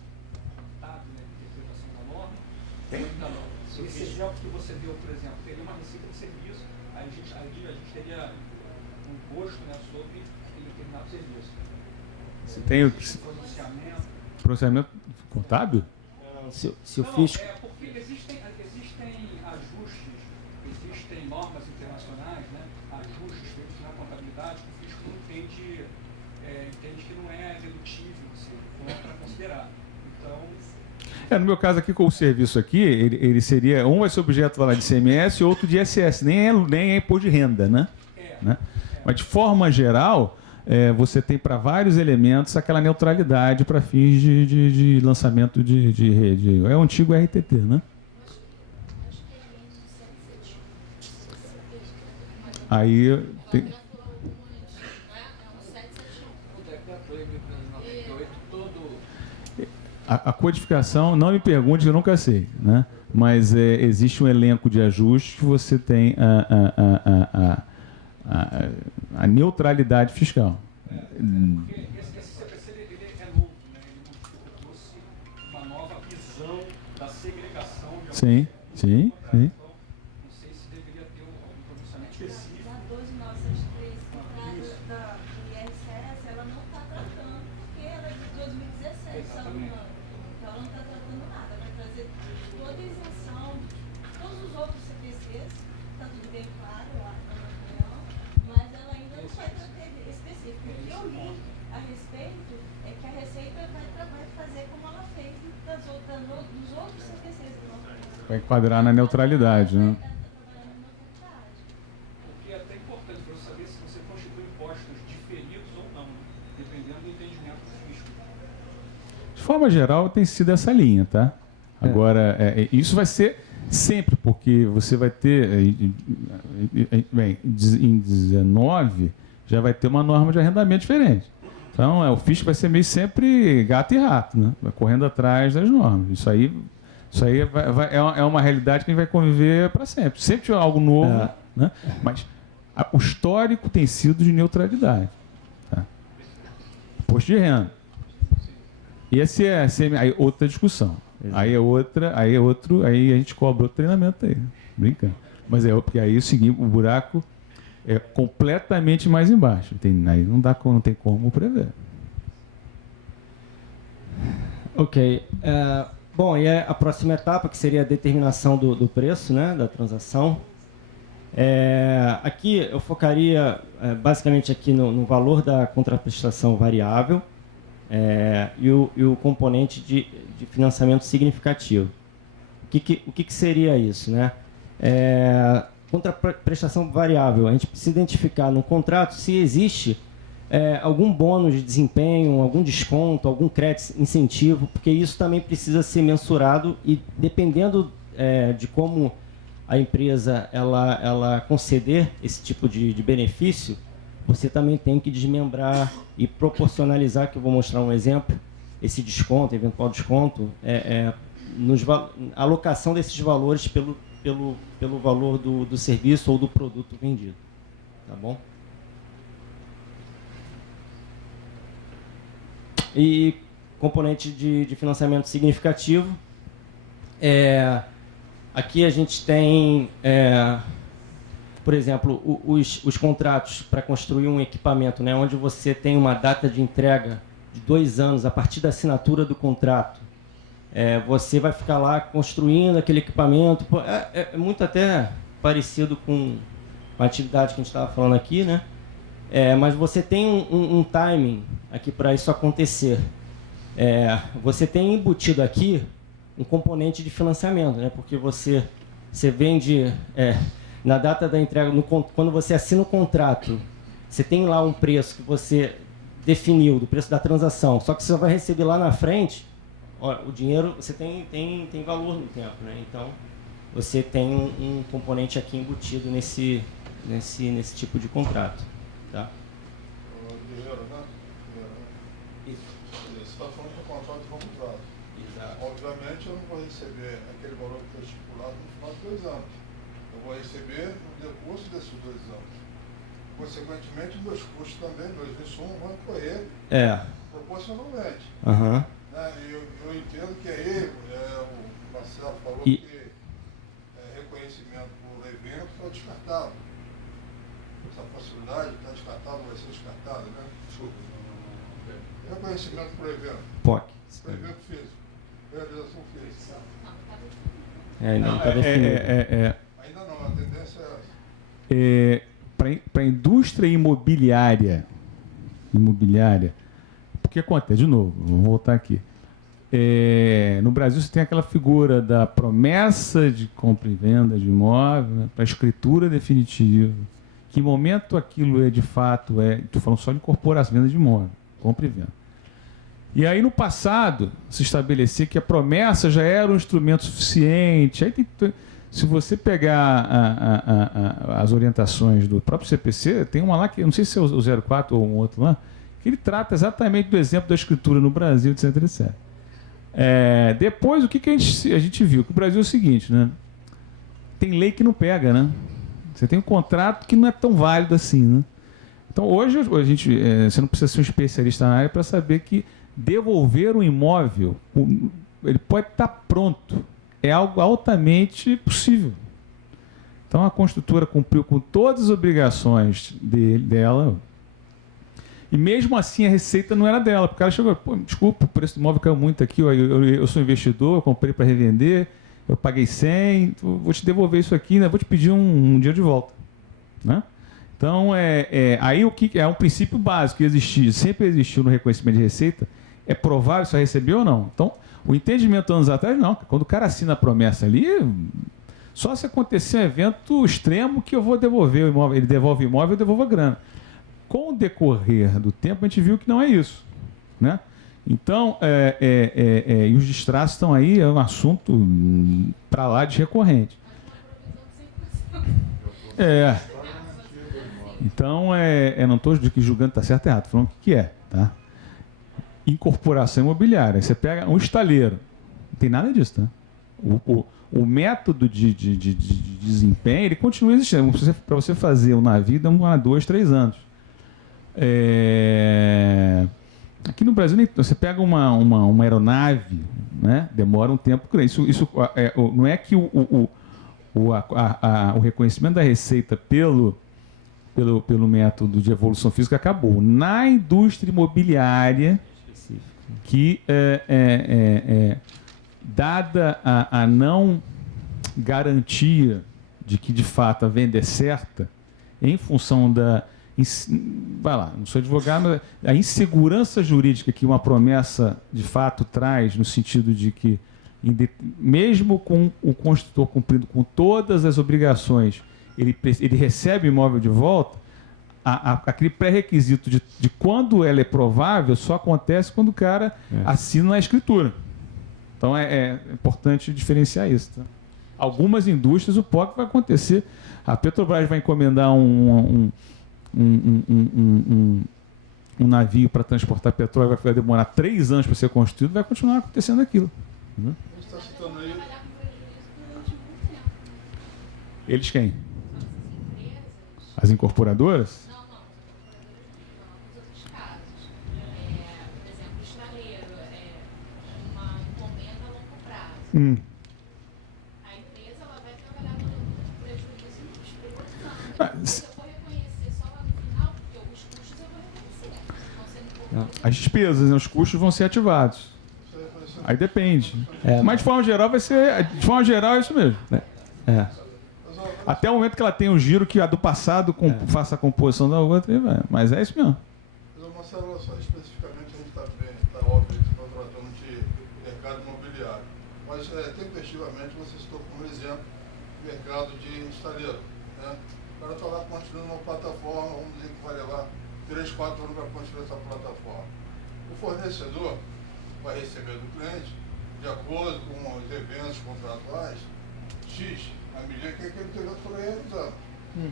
contábil, né, de interpretação da norma? Ainda não. Esse exemplo que você deu, por exemplo, teria uma receita de serviço, a gente teria um gosto, né, sobre aquele determinado serviço. Você tem o pronunciamento contábil? Se o fisco... porque existem ajustes, existem normas internacionais, né, ajustes feitos na contabilidade que o fisco não entende que não é dedutível, assim, não é para considerar. Então... no meu caso aqui, com o serviço aqui, ele seria, um vai ser objeto lá de ICMS, outro de ISS, nem é imposto de renda, né? Mas de forma geral, você tem para vários elementos aquela neutralidade para fins de lançamento de rede. É o antigo RTT, né? Aí tem... A codificação, não me pergunte, que eu nunca sei, né? Mas existe um elenco de ajustes que você tem a neutralidade fiscal. Porque esse CPC ele é novo, né? Ele trouxe uma nova visão da segregação de Sim. Então, não sei se deveria ter um pronunciamento específico. A 12973, contrato do ISS, ela não está tratando, porque ela é de 2017, se eu não me engano. Então ela não está tratando nada, vai trazer toda a isenção, todos os outros CPCs, está tudo bem claro lá na opinião, mas ela ainda não vai tratar específico. O que eu li a respeito é que a Receita vai fazer como ela fez dos outros CPCs do nosso país. Vai enquadrar na neutralidade, né? Porque é até importante para você saber se você constitui impostos diferidos ou não, dependendo do entendimento do fisco. De forma geral, tem sido essa linha, tá? Agora, isso vai ser sempre, porque você vai ter, bem, em 19, já vai ter uma norma de arrendamento diferente. Então, o fisco vai ser meio sempre gato e rato, né? Vai correndo atrás das normas. Isso aí é uma realidade que a gente vai conviver para sempre. Sempre tiver algo novo, né? Mas o histórico tem sido de neutralidade. Tá? Imposto de renda. E esse aí outra discussão. Aí a gente cobra outro treinamento aí. Brincando. Mas porque aí o buraco é completamente mais embaixo. Aí não tem como prever. Ok. Bom, e a próxima etapa, que seria a determinação do preço, né, da transação. Aqui eu focaria basicamente aqui no valor da contraprestação variável e o componente de financiamento significativo. O que seria isso, né? Contraprestação variável, a gente precisa identificar no contrato se existe algum bônus de desempenho, algum desconto, algum crédito incentivo, porque isso também precisa ser mensurado e dependendo de como a empresa ela conceder esse tipo de benefício, você também tem que desmembrar e proporcionalizar, que eu vou mostrar um exemplo, esse desconto, eventual desconto, a alocação desses valores pelo valor do serviço ou do produto vendido. Tá bom? E componente de financiamento significativo. Aqui a gente tem, por exemplo, os contratos para construir um equipamento, né, onde você tem uma data de entrega de 2 anos a partir da assinatura do contrato. Você vai ficar lá construindo aquele equipamento. É muito até parecido com a atividade que a gente estava falando aqui, né? Mas você tem um timing aqui para isso acontecer. Você tem embutido aqui um componente de financiamento, né? Porque você vende na data da entrega, quando você assina o contrato, você tem lá um preço que você definiu, do preço da transação, só que você vai receber lá na frente, o dinheiro, você tem valor no tempo, né? Então, você tem um componente aqui embutido nesse tipo de contrato. Tá? Dinheiro, né? Isso. Você está falando do contrato de longo prazo. Exato. Obviamente, eu não vou receber aquele valor que foi estipulado no final de 2 anos. Eu vou receber no decurso desses 2 anos. Consequentemente, meus custos também, meus insumos vão correr proporcionalmente. Uhum. Eu entendo que aí, o Marcelo falou que reconhecimento por evento está descartado. Essa possibilidade está descartada, vai ser descartada, né? Reconhecimento por evento. POC. Por evento físico. Realização física. Não está definido. Ainda não, a tendência é essa. Para a indústria imobiliária, o que acontece? De novo, vamos voltar aqui. No Brasil, você tem aquela figura da promessa de compra e venda de imóvel, né, para a escritura definitiva. Que momento aquilo de fato estou falando só de incorporação, venda de imóvel, compra e venda. E aí, no passado, se estabelecia que a promessa já era um instrumento suficiente. Aí se você pegar as orientações do próprio CPC, tem uma lá que, não sei se é o 04 ou um outro lá, que ele trata exatamente do exemplo da escritura no Brasil, etc, etc. Depois, o que a gente viu? Que o Brasil é o seguinte, né? Tem lei que não pega, né? Você tem um contrato que não é tão válido assim, né? Então, hoje você não precisa ser um especialista na área para saber que devolver um imóvel, ele pode estar pronto. É algo altamente possível. Então, a construtora cumpriu com todas as obrigações dela. E mesmo assim a receita não era dela, porque ela chegou, desculpa, o preço do imóvel caiu muito aqui, eu sou investidor, eu comprei para revender, eu paguei 100, vou te devolver isso aqui, né? Vou te pedir um dinheiro de volta. Né? Então, aí o que é um princípio básico que sempre existiu no reconhecimento de receita, é provável se já recebeu ou não. Então, o entendimento anos atrás, não. Quando o cara assina a promessa ali, só se acontecer um evento extremo que eu vou devolver o imóvel, ele devolve o imóvel, eu devolvo a grana. Com o decorrer do tempo, a gente viu que não é isso. Né? Então, e os distratos estão aí, é um assunto para lá de recorrente. Então, não estou julgando se está certo ou errado, estou falando o que é. Tá? Incorporação imobiliária. Você pega um estaleiro, não tem nada disso. Tá? O método de desempenho, ele continua existindo. Para você fazer um navio, demora 2, 3 anos. Aqui no Brasil, você pega uma aeronave, né? Demora um tempo grande. Isso não é que o reconhecimento da receita pelo método de evolução física acabou. Na indústria imobiliária, que dada a não garantia de que de fato a venda é certa, em função da... Vai lá, não sou advogado, mas a insegurança jurídica que uma promessa de fato traz, no sentido de que, mesmo com o construtor cumprindo com todas as obrigações, ele recebe o imóvel de volta, aquele pré-requisito de quando ela é provável só acontece quando o cara assina a escritura. Então é importante diferenciar isso. Tá? Algumas indústrias, o POC vai acontecer. A Petrobras vai encomendar um navio para transportar petróleo, vai demorar 3 anos para ser construído, vai continuar acontecendo aquilo. A gente está citando aí. Trabalhar com prejuízo durante muito tempo. Eles quem? As empresas. As incorporadoras? Não, os outros casos. Por exemplo, o estaleiro, uma encomenda a longo prazo. A empresa ela vai trabalhar com prejuízo por anos. Se eu for reconhecer só lá no final, porque os custos eu vou reconhecer. Vão sendo As despesas, né, os custos vão ser ativados. Aí depende. Mas de forma geral vai ser. De forma geral é isso mesmo. Até o momento que ela tem um giro que a do passado faça a composição da outra, e vai. Mas é isso mesmo. Mas, Marcelo, olha só, especificamente a gente está óbvio que está tratando de mercado imobiliário. Mas, tempestivamente, você citou como exemplo o mercado de estaleiro. Né? O cara está lá construindo uma plataforma, vamos dizer que vai levar 3, 4 anos para construir essa plataforma. O fornecedor vai receber do cliente, de acordo com os eventos contratuais, X, a medida que aquele evento for realizado.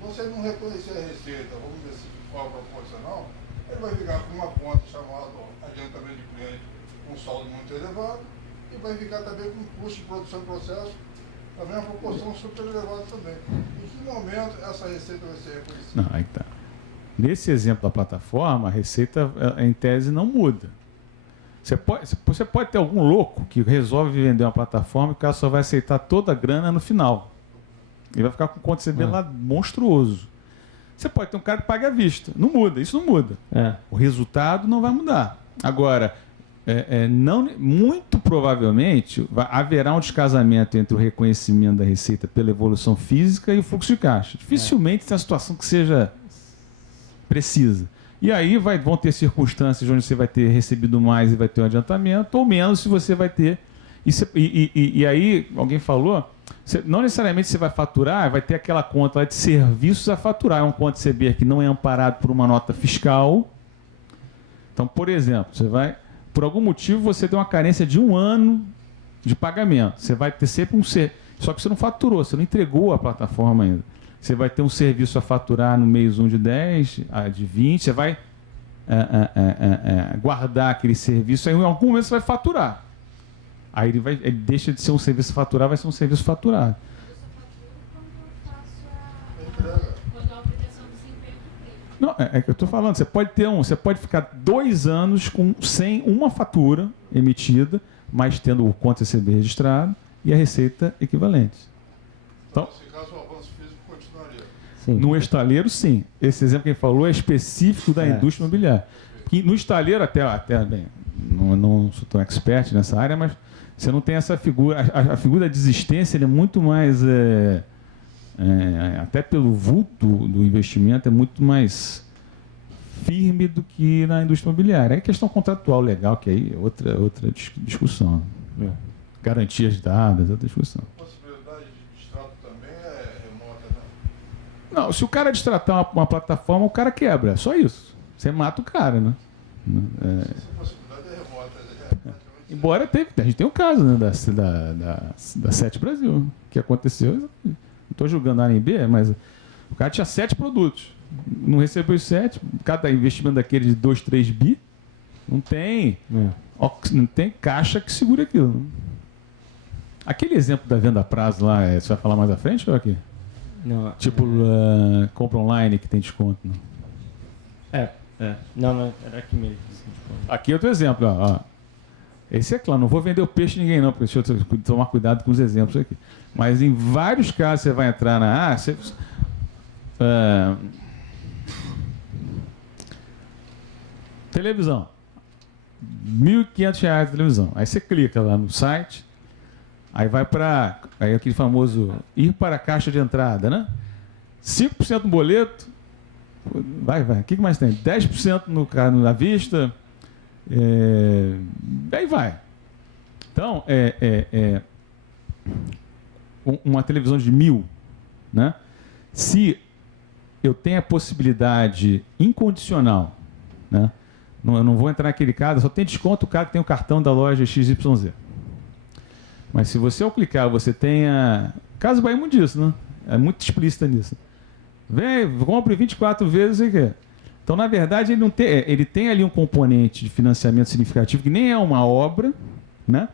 Você não reconhecer a receita, vamos dizer assim, de forma proporcional, ele vai ficar com uma conta chamada adiantamento de cliente com saldo muito elevado e vai ficar também com custo de produção e processo também uma proporção super elevada também. Em que momento essa receita vai ser reconhecida? Não, aí tá. Nesse exemplo da plataforma, a receita, em tese, não muda. Você pode ter algum louco que resolve vender uma plataforma e o cara só vai aceitar toda a grana no final. Ele vai ficar com o conta CB lá monstruoso. Você pode ter um cara que paga à vista. Não muda, isso não muda. O resultado não vai mudar. Agora, muito provavelmente haverá um descasamento entre o reconhecimento da receita pela evolução física e o fluxo de caixa. Dificilmente tem uma situação que seja precisa. E aí vão ter circunstâncias onde você vai ter recebido mais e vai ter um adiantamento, ou menos se você vai ter. E aí, alguém falou, não necessariamente você vai faturar, vai ter aquela conta lá de serviços a faturar. É um conta CB que não é amparado por uma nota fiscal. Então, por exemplo, por algum motivo você tem uma carência de 1 ano de pagamento. Você vai ter sempre só que você não faturou, você não entregou a plataforma ainda. Você vai ter um serviço a faturar no mês 1 de 10, de 20, você vai guardar aquele serviço, aí em algum momento você vai faturar. Aí ele deixa de ser um serviço a faturar, vai ser um serviço faturado. Eu só faturo quando a obrigação de desempenho cumprir. Não, é que eu estou falando, você pode ficar 2 anos sem uma fatura emitida, mas tendo o conta CB registrado e a receita equivalente. Então, nesse caso, o avanço físico continuaria. Sim. No estaleiro, sim. Esse exemplo que ele falou é específico da indústria imobiliária. E no estaleiro, até bem, não sou tão expert nessa área, mas você não tem essa figura. A figura da desistência ele é muito mais. Até pelo vulto do investimento, é muito mais firme do que na indústria imobiliária. É questão contratual legal, que aí é outra discussão. Garantias dadas, outra discussão. A possibilidade de distrato também é remota, né? Não, se o cara distratar uma plataforma, o cara quebra. É só isso. Você mata o cara, né? Essa possibilidade é remota. Embora a gente tem um caso, né, da Sete Brasil, que aconteceu. Não estou julgando a A nem B, mas o cara tinha 7 produtos. Não recebeu os 7. Cada investimento daquele de 2, 3 bi, não tem caixa que segure aquilo. Né? Aquele exemplo da venda a prazo lá, você vai falar mais à frente ou aqui? Não, Tipo, compra online que tem desconto. Não? Não, era aqui mesmo. Aqui é outro exemplo. Ó. Esse é claro, não vou vender o peixe a ninguém não, porque deixa eu tomar cuidado com os exemplos aqui. Mas em vários casos você vai entrar na... televisão. R$ 1.500 de televisão. Aí você clica lá no site, Aí vai para aquele famoso ir para a caixa de entrada, né? 5% no boleto, vai. O que mais tem? 10% na vista, aí vai. Então, uma televisão de 1.000, né? Se eu tenho a possibilidade incondicional, né? Eu não vou entrar naquele caso, só tem desconto o cara que tem o cartão da loja XYZ. Mas se você ao clicar, você tem a... Caso vai muito disso, né? É muito explícita nisso. Vem, compre 24 vezes, sei que. Então, na verdade, ele tem ali um componente de financiamento significativo que nem é uma obra, né?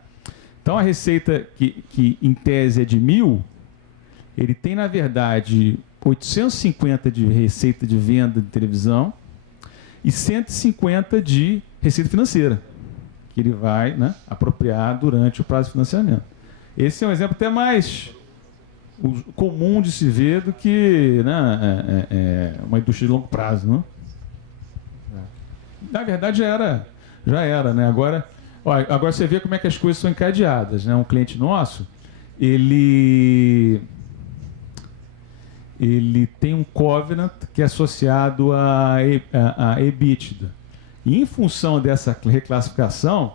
Então, a receita que em tese é de 1.000, ele tem, na verdade, 850 de receita de venda de televisão e 150 de receita financeira, que ele vai, né, apropriar durante o prazo de financiamento. Esse é um exemplo até mais comum de se ver do que, né, uma indústria de longo prazo. Né? Na verdade, já era. Né? Agora você vê como é que as coisas são encadeadas. Né? Um cliente nosso, ele tem um covenant que é associado a EBITDA. E em função dessa reclassificação,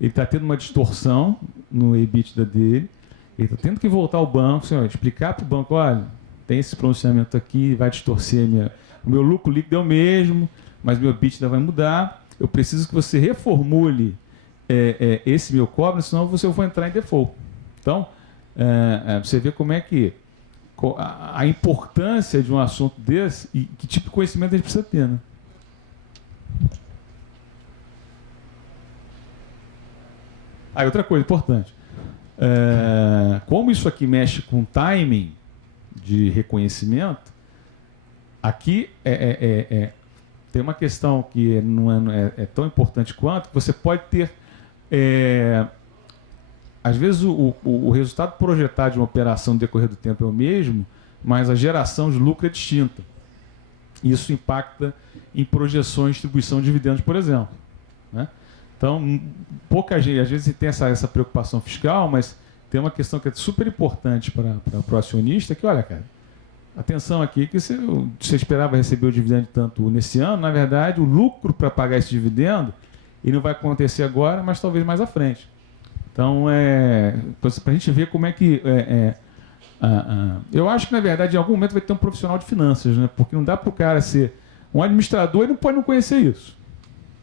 ele está tendo uma distorção no EBITDA dele, ele está tendo que voltar ao banco, explicar para o banco, olha, tem esse pronunciamento aqui, vai distorcer o meu lucro líquido é o mesmo, mas meu EBITDA vai mudar, eu preciso que você reformule esse meu covenant, senão eu vou entrar em default. Então, você vê como é que a importância de um assunto desse e que tipo de conhecimento a gente precisa ter, né? Outra coisa importante. Como isso aqui mexe com timing de reconhecimento, aqui tem uma questão que não é tão importante quanto, você pode ter... às vezes o resultado projetado de uma operação no decorrer do tempo é o mesmo, mas a geração de lucro é distinta. Isso impacta em projeções de distribuição de dividendos, por exemplo. Né? Então, pouca gente, às vezes tem essa preocupação fiscal, mas tem uma questão que é super importante para o acionista, que, olha, cara, atenção aqui, que você esperava receber o dividendo tanto nesse ano, na verdade, o lucro para pagar esse dividendo, ele não vai acontecer agora, mas talvez mais à frente. Então, para a gente ver como é que... eu acho que, na verdade, em algum momento vai ter um profissional de finanças, né? Porque não dá para o cara ser um administrador e não pode não conhecer isso.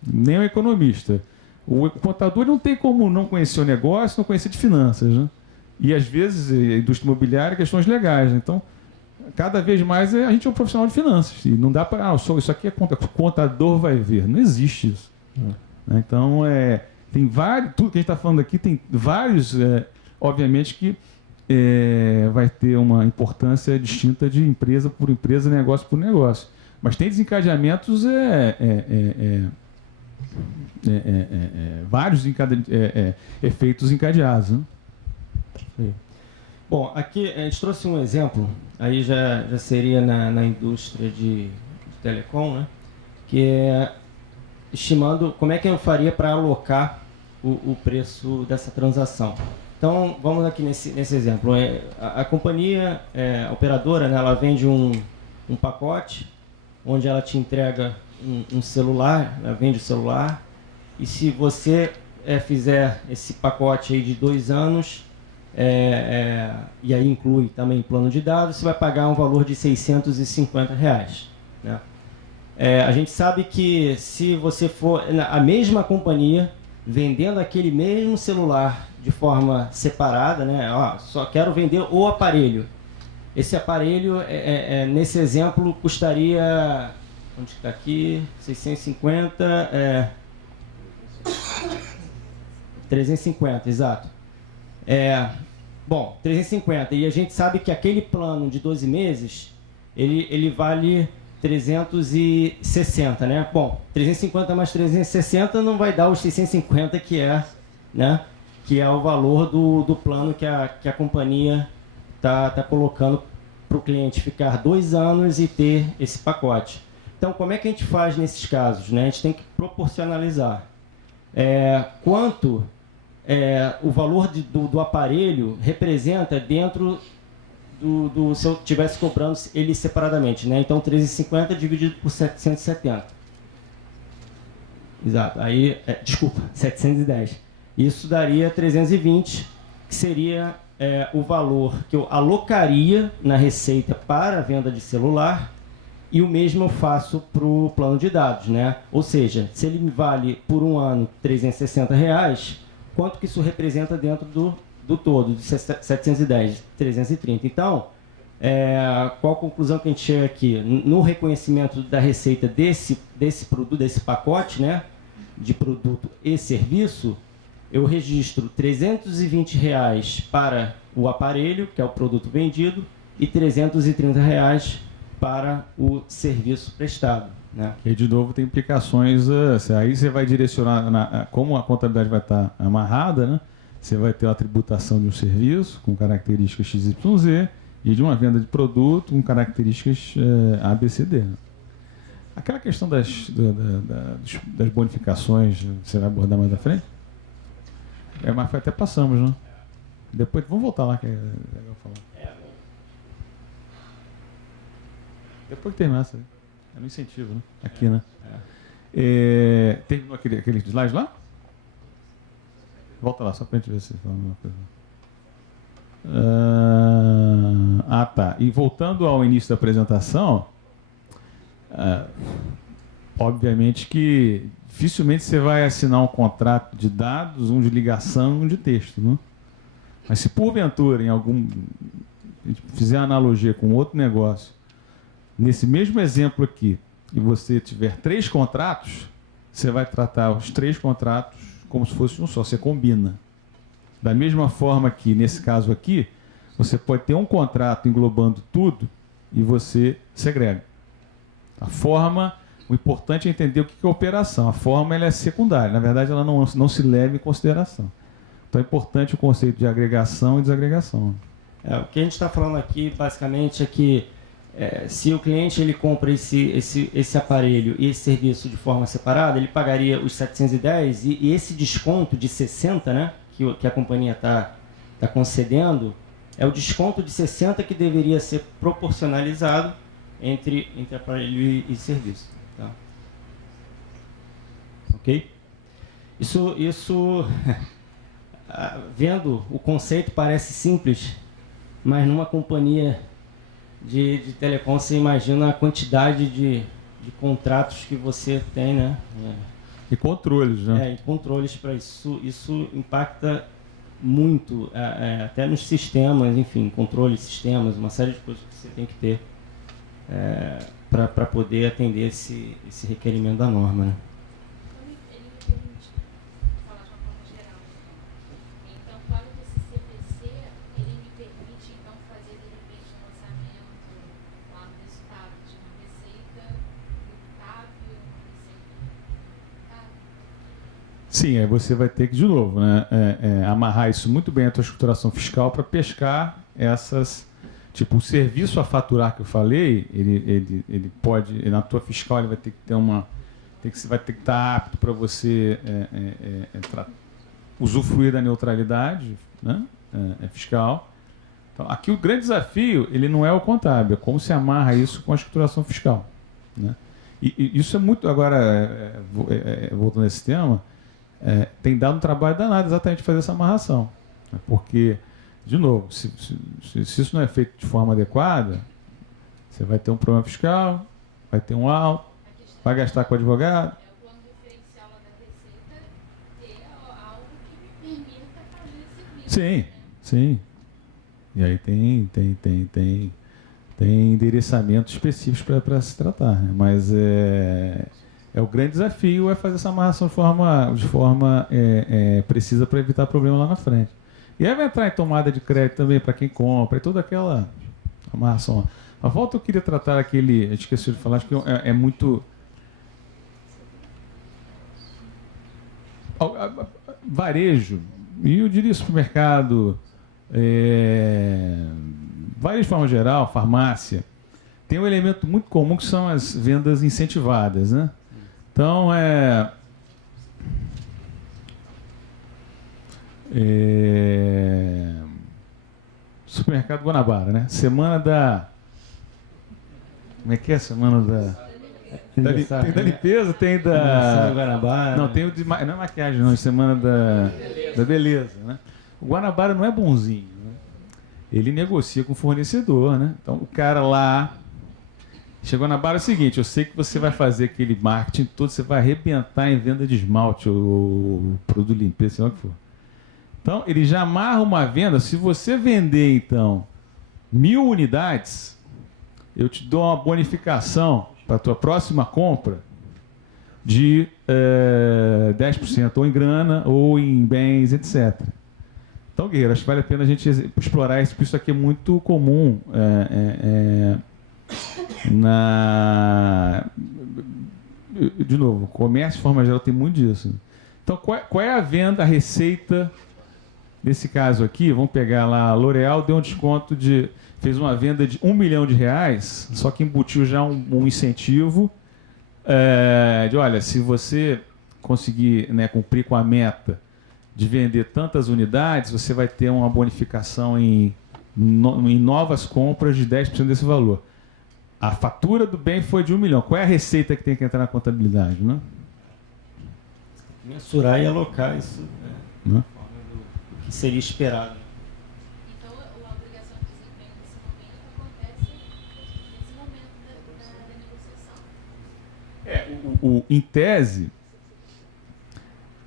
Nem um economista. O contador não tem como não conhecer o negócio, não conhecer de finanças. Né? E, às vezes, a indústria imobiliária, questões legais. Né? Então, cada vez mais a gente é um profissional de finanças. E não dá para... isso aqui é o contador vai ver. Não existe isso. Né? Então, tem vários... Tudo que a gente está falando aqui tem vários... obviamente que vai ter uma importância distinta de empresa por empresa, negócio por negócio. Mas tem desencadeamentos, vários efeitos encadeados. Né? Bom, aqui a gente trouxe um exemplo, aí já seria na indústria de telecom, né? Que é estimando como é que eu faria para alocar o preço dessa transação. Então, vamos aqui nesse exemplo. A companhia, a operadora, né, ela vende um pacote onde ela te entrega um celular, ela vende o celular, e se você fizer esse pacote aí de 2 anos, e aí inclui também plano de dados, você vai pagar um valor de R$650. Né? A gente sabe que se você for a mesma companhia vendendo aquele mesmo celular de forma separada, né? Só quero vender o aparelho. Esse aparelho, nesse exemplo, custaria... Onde está aqui? 650... 350, exato. Bom, 350. E a gente sabe que aquele plano de 12 meses, ele vale 360, né? Bom, 350 mais 360 não vai dar os 650 que é, né? Que é o valor do plano que a companhia tá colocando para o cliente ficar 2 anos e ter esse pacote. Então, como é que a gente faz nesses casos? Né? A gente tem que proporcionalizar quanto o valor do aparelho representa dentro se eu estivesse cobrando ele separadamente, né? Então, 13,50 dividido por 770. Exato. Aí, desculpa, 710. Isso daria 320, que seria o valor que eu alocaria na receita para a venda de celular, e o mesmo eu faço para o plano de dados, né? Ou seja, se ele me vale por um ano R$360, quanto que isso representa dentro do todo, de 710, 330. Então, qual a conclusão que a gente chega aqui? No reconhecimento da receita desse produto, desse pacote, né, de produto e serviço, eu registro R$320 para o aparelho, que é o produto vendido, e R$330 para o serviço prestado, né? E de novo tem implicações, aí você vai direcionar, como a contabilidade vai estar amarrada, né? Você vai ter a tributação de um serviço com características XYZ e de uma venda de produto com características ABCD. Né? Aquela questão das bonificações, você vai abordar mais à frente? Mas até passamos, né? Depois, vamos voltar lá, que é legal falar. Depois que terminar, é no incentivo, né? Aqui, né? Terminou aquele slide lá? Volta lá, só para a gente ver se fala uma coisa. Tá. E voltando ao início da apresentação, obviamente que dificilmente você vai assinar um contrato de dados, um de ligação e um de texto, né? Mas se porventura, fizer analogia com outro negócio, nesse mesmo exemplo aqui, e você tiver 3 contratos, você vai tratar os 3 contratos como se fosse um só, você combina. Da mesma forma que, nesse caso aqui, você pode ter um contrato englobando tudo e você segrega. A forma, o importante é entender o que é operação. A forma ela é secundária, na verdade ela não se leva em consideração. Então é importante o conceito de agregação e desagregação. O que a gente está falando aqui, basicamente, é que se o cliente ele compra esse aparelho e esse serviço de forma separada, ele pagaria os 710 e esse desconto de 60, né, que a companhia está concedendo, é o desconto de 60 que deveria ser proporcionalizado entre aparelho e serviço. Tá? Ok? Isso vendo o conceito parece simples, mas numa companhia de telecom, você imagina a quantidade de contratos que você tem, né? E controles, né? E controles para isso. Isso impacta muito, até nos sistemas, enfim, controles, sistemas, uma série de coisas que você tem que ter para poder atender esse requerimento da norma, né? Ele me permite falar de uma forma geral. Então, para esse CPC, ele me permite, então, fazer, de repente, um lançamento lá no resultado de uma receita tributável, uma receita. Sim, aí você vai ter que, de novo, né, amarrar isso muito bem à tua estruturação fiscal para pescar essas... Tipo, o serviço a faturar que eu falei, ele pode, na tua fiscal, ele vai ter que ter vai ter que estar apto para você usufruir da neutralidade, né, fiscal. Então, aqui o grande desafio, ele não é o contábil, é como se amarra isso com a estruturação fiscal, né? E isso é muito, agora, voltando a esse tema, tem dado um trabalho danado exatamente fazer essa amarração, né? Porque, de novo, se isso não é feito de forma adequada, você vai ter um problema fiscal, vai ter um alto, vai gastar com o advogado. É o plano diferencial lá da receita ter algo que me permita fazer esse serviço. Sim. E aí tem endereçamentos específicos para se tratar, né? Mas o grande desafio é fazer essa amarração de forma precisa para evitar problema lá na frente. E aí vai entrar em tomada de crédito também para quem compra, e toda aquela amarração. A volta eu queria tratar eu esqueci de falar, acho que é muito... Varejo, e eu diria supermercado, varejo de forma geral, farmácia, tem um elemento muito comum que são as vendas incentivadas, né? Então, Supermercado Guanabara, né? Semana da... Como é que é a semana da... Tem da limpeza, tem da... Guanabara. Não, tem o de... Não é maquiagem, não. É semana da beleza, né? O Guanabara não é bonzinho, né? Ele negocia com o fornecedor, né? Então, o cara lá... Chegou na Guanabara é o seguinte, eu sei que você vai fazer aquele marketing todo, você vai arrebentar em venda de esmalte ou produto de limpeza, sei lá o que for. Então, ele já amarra uma venda. Se você vender, então, 1.000 unidades, eu te dou uma bonificação para a tua próxima compra de 10%, ou em grana, ou em bens, etc. Então, Guerreiro, acho que vale a pena a gente explorar isso, porque isso aqui é muito comum de novo, comércio de forma geral tem muito disso. Então, qual é a venda, a receita nesse caso aqui? Vamos pegar lá, a L'Oréal deu um desconto fez uma venda de R$1 milhão, só que embutiu já um incentivo de, olha, se você conseguir, né, cumprir com a meta de vender tantas unidades, você vai ter uma bonificação em novas compras de 10% desse valor. A fatura do bem foi de R$1 milhão. Qual é a receita que tem que entrar na contabilidade, né? Mensurar e alocar isso, Né? do que seria esperado. Então, a obrigação de desempenho nesse momento acontece nesse momento da negociação. Em tese,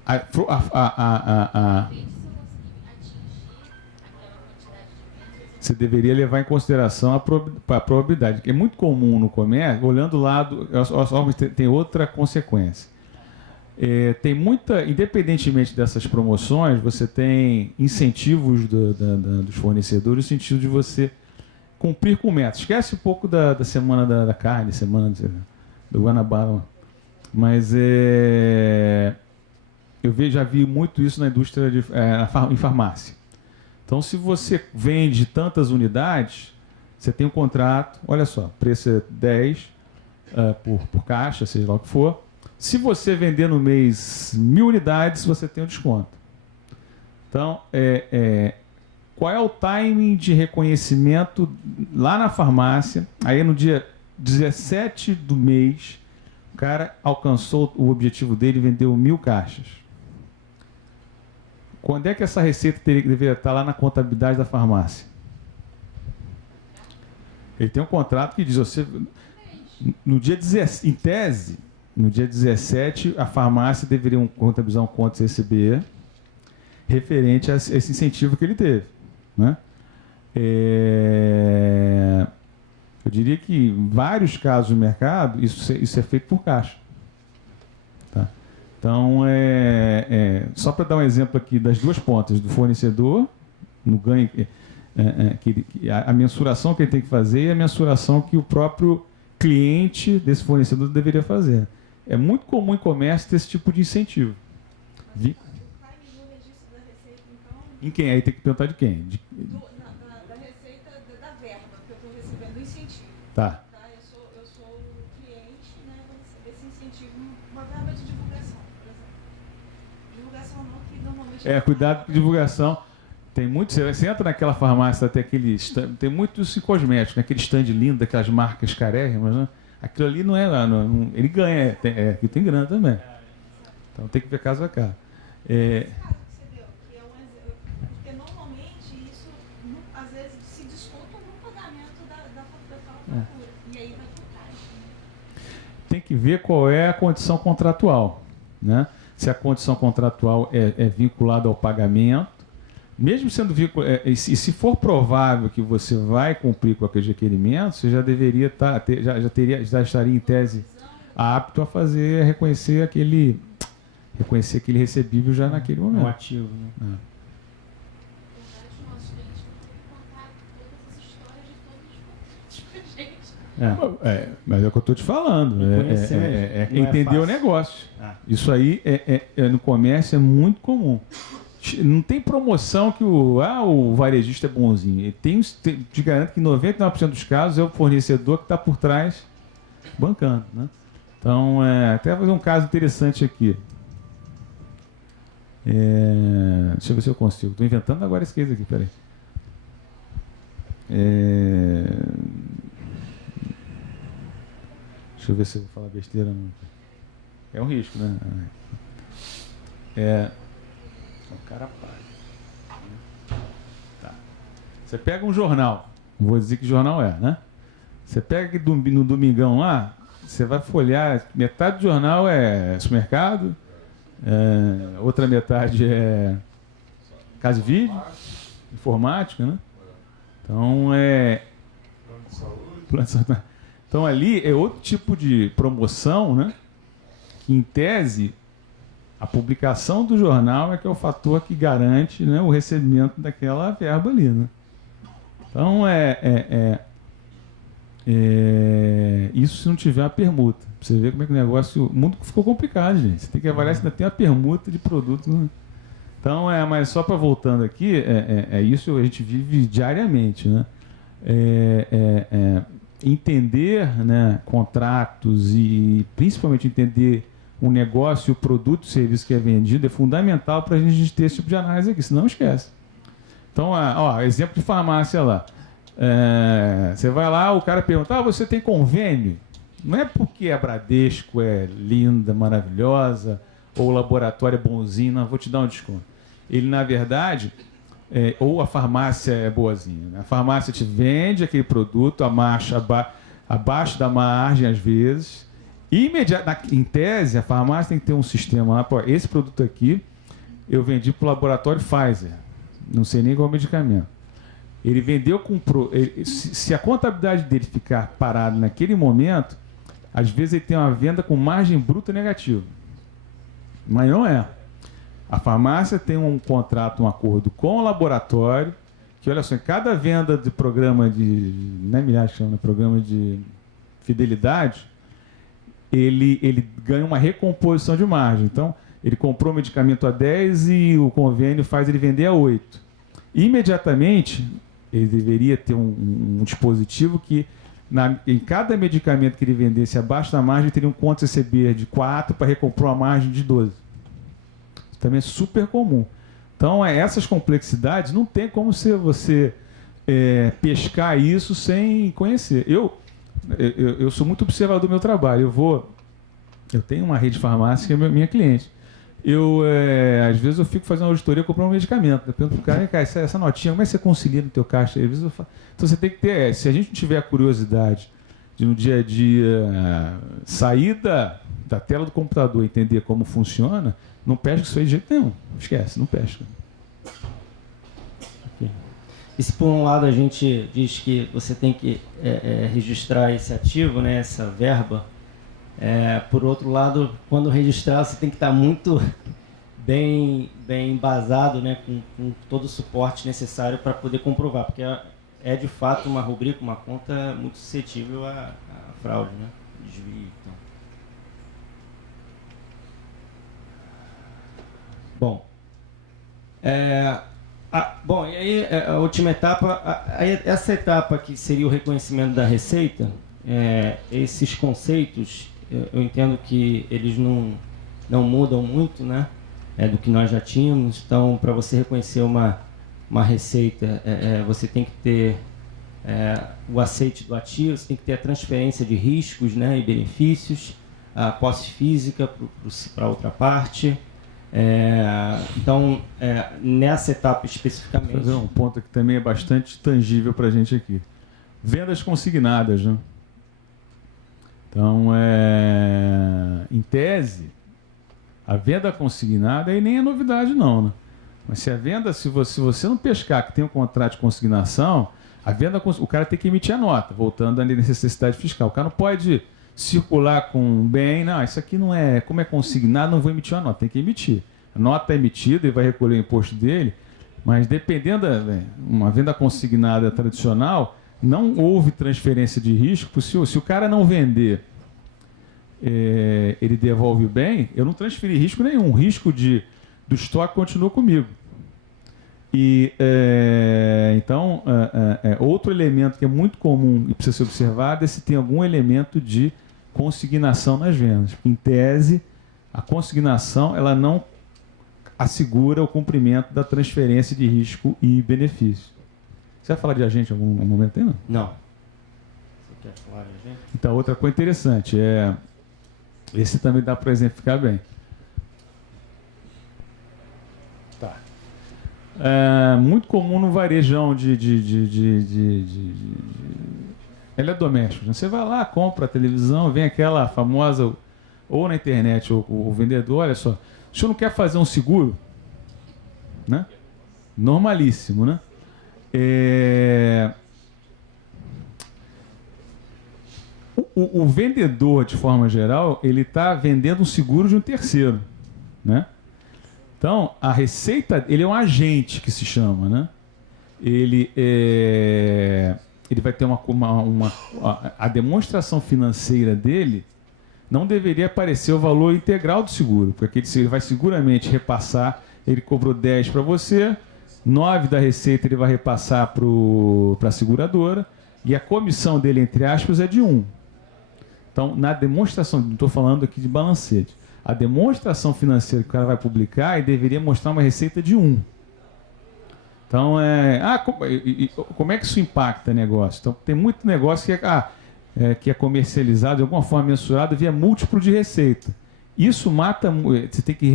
Depende se eu conseguir atingir aquela quantidade de vendas. você deveria levar em consideração a probabilidade, que é muito comum no comércio, olhando o lado, as órgãos tem outra consequência. Tem muita, independentemente dessas promoções, você tem incentivos dos fornecedores, no sentido de você cumprir com metas. Esquece um pouco da semana da carne, semana do Guanabara, mas já vi muito isso na indústria em farmácia. Então, se você vende tantas unidades, você tem um contrato, olha só, preço é 10 por caixa, seja lá o que for. Se você vender no mês 1.000 unidades, você tem um desconto. Então, qual é o timing de reconhecimento lá na farmácia? Aí no dia 17 do mês, o cara alcançou o objetivo dele e vendeu 1.000 caixas. Quando é que essa receita deveria estar lá na contabilidade da farmácia? Ele tem um contrato que diz, no dia 17, em tese, no dia 17, a farmácia deveria contabilizar um conto CCB referente a esse incentivo que ele teve, né? Eu diria que em vários casos no mercado, isso é feito por caixa. Tá? Então, só para dar um exemplo aqui das duas pontas, do fornecedor, no ganho, a mensuração que ele tem que fazer e a mensuração que o próprio cliente desse fornecedor deveria fazer. É muito comum em comércio ter esse tipo de incentivo. No registro da receita, então, Em quem? Aí tem que perguntar de quem? da receita da verba que eu estou recebendo, do incentivo. Tá. Tá? Eu sou o cliente, né? Vou receber esse incentivo, uma verba de divulgação, por exemplo. Divulgação não, que normalmente... Cuidado com divulgação. Tem muito, você entra naquela farmácia, tem aquele stand, tem muito isso em cosméticos, né? Aquele stand lindo, aquelas marcas carérrimas, né? Aquilo ali não é... ele ganha, tem grana também. Então tem que ver caso a caso. Esse caso que você deu, que é um exemplo, porque normalmente isso, às vezes, se desconta no pagamento da fatura. E aí vai pro caixa. Tem que ver qual é a condição contratual, né? Se a condição contratual é vinculada ao pagamento, mesmo sendo vinculado, e se for provável que você vai cumprir com aqueles requerimentos, você já deveria já estaria em tese apto a reconhecer aquele recebível já naquele momento. Um ativo, né? Os nossos clientes vão ter que contar todas as histórias de todos os clientes pra gente. Mas é o que eu estou te falando. Entender o negócio. Isso aí no comércio é muito comum. Não tem promoção que o varejista é bonzinho. Ele te garanto que 99% dos casos é o fornecedor que está por trás bancando, né? Então, até vou fazer um caso interessante aqui. Deixa eu ver se eu consigo. Estou inventando agora esse case aqui, peraí. Deixa eu ver se eu vou falar besteira. Não. É um risco, né? O cara paga. Tá. Você pega um jornal. Não vou dizer que jornal é, né? Você pega no domingão lá, você vai folhear, metade do jornal é supermercado, outra metade é casa de vídeo, informática, né? Então plano de saúde. Então ali é outro tipo de promoção, né? Que em tese a publicação do jornal é que é o fator que garante, né, o recebimento daquela verba ali, né? Então isso se não tiver a permuta. Pra você ver como é que o negócio. O mundo ficou complicado, gente. Você tem que avaliar se ainda tem a permuta de produtos. Né? Então, mas só para voltando aqui, isso a gente vive diariamente. Né? Entender, né, contratos e principalmente entender o negócio, o produto, o serviço que é vendido é fundamental para a gente ter esse tipo de análise aqui, senão esquece. Então, exemplo de farmácia lá. Você vai lá, o cara pergunta, você tem convênio? Não é porque a Bradesco é linda, maravilhosa, ou o laboratório é bonzinho, não, vou te dar um desconto. Ele, na verdade, ou a farmácia é boazinha. Né? A farmácia te vende aquele produto, abaixo da margem, às vezes. Em tese, a farmácia tem que ter um sistema lá. Pô, esse produto aqui, eu vendi para o laboratório Pfizer. Não sei nem qual é o medicamento. Ele vendeu, comprou. Se a contabilidade dele ficar parada naquele momento, às vezes ele tem uma venda com margem bruta negativa. Mas não é. A farmácia tem um contrato, um acordo com o laboratório, que, olha só, em cada venda de programa de. Não é milhares que chama, programa de fidelidade, ele ganha uma recomposição de margem. Então, ele comprou o medicamento a 10 e o convênio faz ele vender a 8. Imediatamente, ele deveria ter um dispositivo que, em cada medicamento que ele vendesse abaixo da margem, teria um conto CCB de 4 para recompor uma margem de 12. Isso também é super comum. Então, essas complexidades, não tem como você pescar isso sem conhecer. Eu sou muito observador do meu trabalho. Eu tenho uma rede de farmácia que é minha cliente. Às vezes eu fico fazendo uma auditoria, comprando um medicamento. Eu pergunto pro cara, essa notinha, como é que você concilia no teu caixa? Às vezes eu falo, então você tem que ter, se a gente não tiver a curiosidade de no dia a dia sair da tela do computador e entender como funciona, não pesca isso aí de jeito nenhum. Esquece, não pesca. Okay. E se por um lado a gente diz que você tem que registrar esse ativo, né, essa verba, por outro lado, quando registrar, você tem que estar muito bem embasado, né, com todo o suporte necessário para poder comprovar, porque é de fato uma rubrica, uma conta muito suscetível a fraude, né, desvio. Então. Bom, e aí a última etapa, essa etapa que seria o reconhecimento da receita, esses conceitos, eu entendo que eles não mudam muito, né, do que nós já tínhamos. Então, para você reconhecer uma receita, você tem que ter o aceite do ativo, você tem que ter a transferência de riscos, né, e benefícios, a posse física para outra parte. Então, nessa etapa especificamente... Vou fazer um ponto que também é bastante tangível para a gente aqui. Vendas consignadas, né? Então, em tese, a venda consignada aí nem é novidade não, né? Mas se a venda, se você não pescar que tem um contrato de consignação, o cara tem que emitir a nota, voltando à necessidade fiscal. O cara não pode circular com um bem, não, isso aqui não é, como é consignado, não vou emitir uma nota, tem que emitir. A nota é emitida e vai recolher o imposto dele, mas dependendo uma venda consignada tradicional, não houve transferência de risco. Se o cara não vender, ele devolve o bem, eu não transferi risco nenhum. O risco do estoque continua comigo. E então, outro elemento que é muito comum e precisa ser observado é se tem algum elemento de consignação nas vendas. Em tese, a consignação ela não assegura o cumprimento da transferência de risco e benefício. Você vai falar de agente em algum momento aí, não? Não. Você quer falar de agente? Então, outra coisa interessante esse também dá para exemplificar bem. Tá. Muito comum no varejão eletrodoméstico. Você vai lá, compra a televisão, vem aquela famosa, ou na internet, ou o vendedor, olha só, o senhor não quer fazer um seguro? Né? Normalíssimo, né? O vendedor, de forma geral, ele está vendendo um seguro de um terceiro, né? Então, a receita, ele é um agente que se chama, né? Ele vai ter a demonstração financeira dele não deveria aparecer o valor integral do seguro, porque ele vai seguramente repassar, ele cobrou 10 para você, 9 da receita ele vai repassar para a seguradora, e a comissão dele, entre aspas, é de 1. Então, na demonstração, não estou falando aqui de balancete, a demonstração financeira que o cara vai publicar, ele deveria mostrar uma receita de 1. Então, como é que isso impacta o negócio? Então, tem muito negócio que é comercializado, de alguma forma mensurado, via múltiplo de receita. Isso mata... Você tem que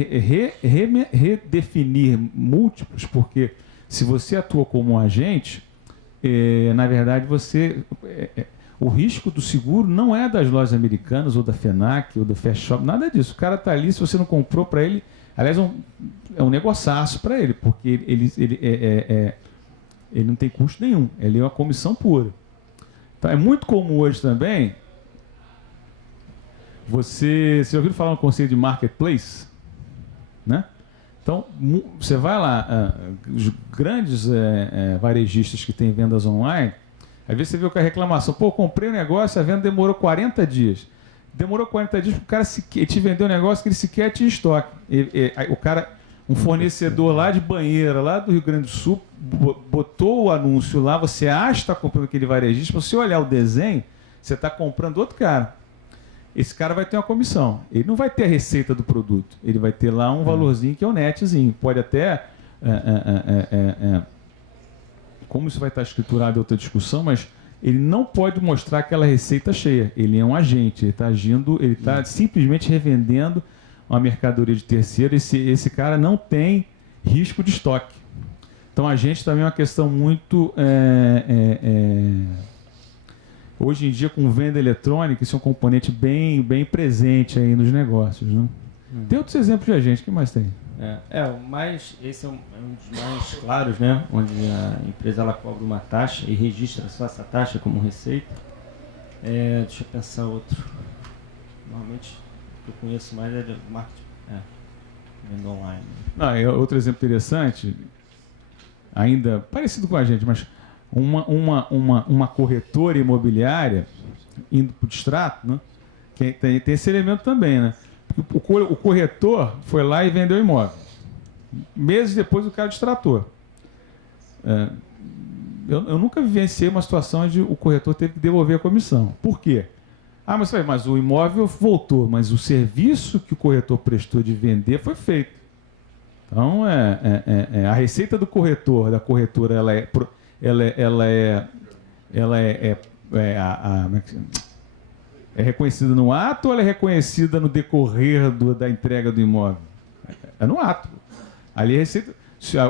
redefinir múltiplos, porque se você atua como um agente, na verdade, o risco do seguro não é das lojas americanas, ou da FENAC, ou do Fast Shop, nada disso. O cara está ali, se você não comprou para ele... Aliás, é um negociaço para ele, porque ele não tem custo nenhum. Ele é uma comissão pura. Então, é muito comum hoje também... Você já ouviu falar no conceito de marketplace? Né? Então, você vai lá, os grandes varejistas que têm vendas online, às vezes você vê a reclamação, pô, comprei um negócio, a venda demorou 40 dias. Demorou 40 dias para o cara te vender um negócio que ele sequer tinha estoque. O cara, um fornecedor lá de banheira, lá do Rio Grande do Sul, botou o anúncio lá, você acha que está comprando aquele varejista, se você olhar o desenho, você está comprando outro cara. Esse cara vai ter uma comissão. Ele não vai ter a receita do produto. Ele vai ter lá um valorzinho que é o netzinho. Pode até... como isso vai estar escriturado é outra discussão, mas ele não pode mostrar aquela receita cheia. Ele é um agente. Ele está agindo... Ele está simplesmente revendendo uma mercadoria de terceiro. Esse cara não tem risco de estoque. Então, a gente também é uma questão muito... Hoje em dia, com venda eletrônica, isso é um componente bem presente aí nos negócios, né? Tem outros exemplos de agente, o que mais tem? Esse é um dos mais claros, né? Onde a empresa ela cobra uma taxa e registra só essa taxa como receita. Deixa eu pensar outro. Normalmente, o que eu conheço mais é de marketing, venda online. Outro exemplo interessante, ainda parecido com a gente, mas uma corretora imobiliária indo para o distrato, né? Que tem esse elemento também, né? O corretor foi lá e vendeu o imóvel. Meses depois o cara distratou. Eu nunca vivenciei uma situação onde o corretor teve que devolver a comissão. Por quê? Mas o imóvel voltou, mas o serviço que o corretor prestou de vender foi feito. Então, a receita do corretor, da corretora, ela é reconhecida no ato ou ela é reconhecida no decorrer da entrega do imóvel? É no ato. Ali a receita,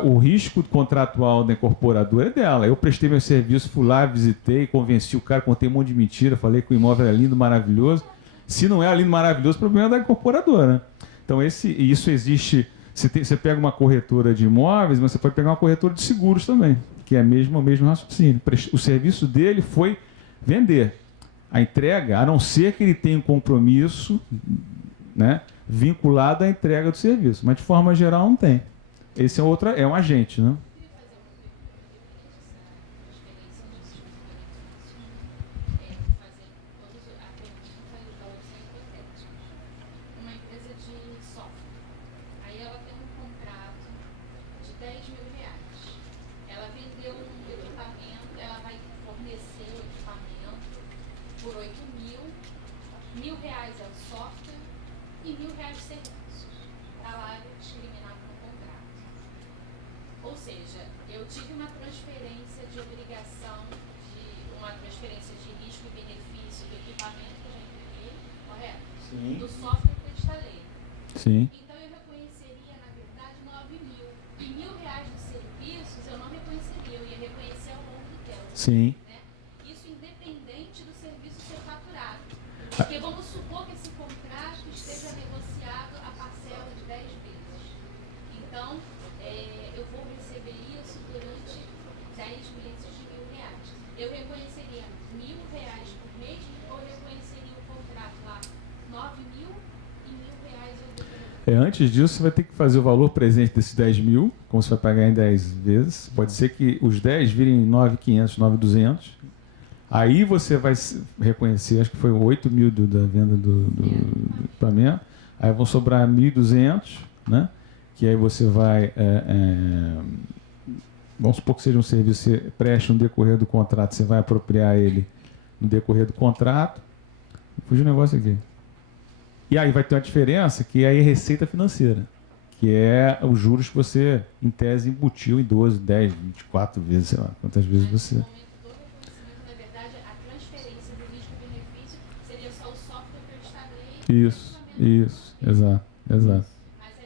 o risco contratual da incorporadora é dela. Eu prestei meu serviço, fui lá, visitei, convenci o cara, contei um monte de mentira, falei que o imóvel era lindo, maravilhoso. Se não é lindo, maravilhoso, o problema é da incorporadora, né? Então isso existe. Você pega uma corretora de imóveis, mas você pode pegar uma corretora de seguros também, que é o mesmo raciocínio. O serviço dele foi vender. A entrega, a não ser que ele tenha um compromisso, né, vinculado à entrega do serviço. Mas, de forma geral, não tem. Esse é um agente, né? R$8.000, R$1.000 é o software e R$1.000 de serviços. Está lá discriminado no contrato. Eu tive uma transferência de obrigação, uma transferência de risco e benefício do equipamento que eu já imprimi, correto? Sim. Do software que eu instalei. Sim. Então eu reconheceria, na verdade, 9 mil. E R$ 1.000 dos serviços eu não reconheceria, eu ia reconhecer ao longo do tempo. Sim. Né? Isso independente do serviço ser faturado. Porque vamos supor que esse contrato esteja negociado a parcela de 10 vezes. Então, eu vou receber isso durante 10 meses de R$ 1.000. Eu reconheceria R$ 1.000 por mês ou eu reconheceria o contrato lá 9 mil e R$ 1.000 eu deveria. Antes disso, você vai ter que fazer o valor presente desses 10 mil, como você vai pagar em 10 vezes. Pode ser que os 10 virem 9.500, 9.200. Aí você vai reconhecer, acho que foi 8 mil da venda do equipamento. Aí vão sobrar 1.200, né? Que aí você vai... vamos supor que seja um serviço que você preste no decorrer do contrato, você vai apropriar ele no decorrer do contrato. Fugiu o negócio aqui. E aí vai ter uma diferença que é a receita financeira, que é os juros que você, em tese, embutiu em 12, 10, 24 vezes, sei lá, quantas vezes você... No momento do reconhecimento, na verdade, a transferência do risco e benefício seria só o software que eu instalei. Isso, exato. Mas aí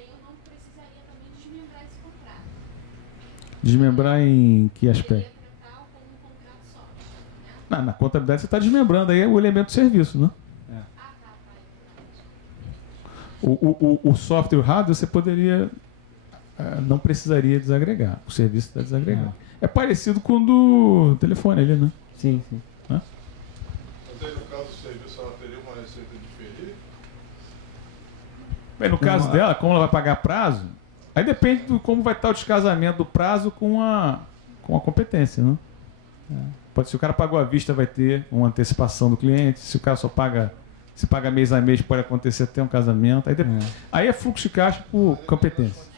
eu não precisaria também desmembrar esse contrato. Desmembrar em que Eu aspecto? iria tratar como um contrato só, né? Na contabilidade você está desmembrando aí o elemento de serviço, né? Ah, tá, O software e o hardware você poderia... não precisaria desagregar. O serviço está desagregado. É parecido com o do telefone ali, né? Sim, sim. Mas aí, no caso do serviço, ela teria uma receita diferida? Bem, no caso dela, como ela vai pagar prazo, aí depende de como vai estar o descasamento do prazo com a competência, né? Pode ser, o cara pagou à vista, vai ter uma antecipação do cliente. Se o cara só paga, se paga mês a mês, pode acontecer até um casamento. Aí é fluxo de caixa por competência.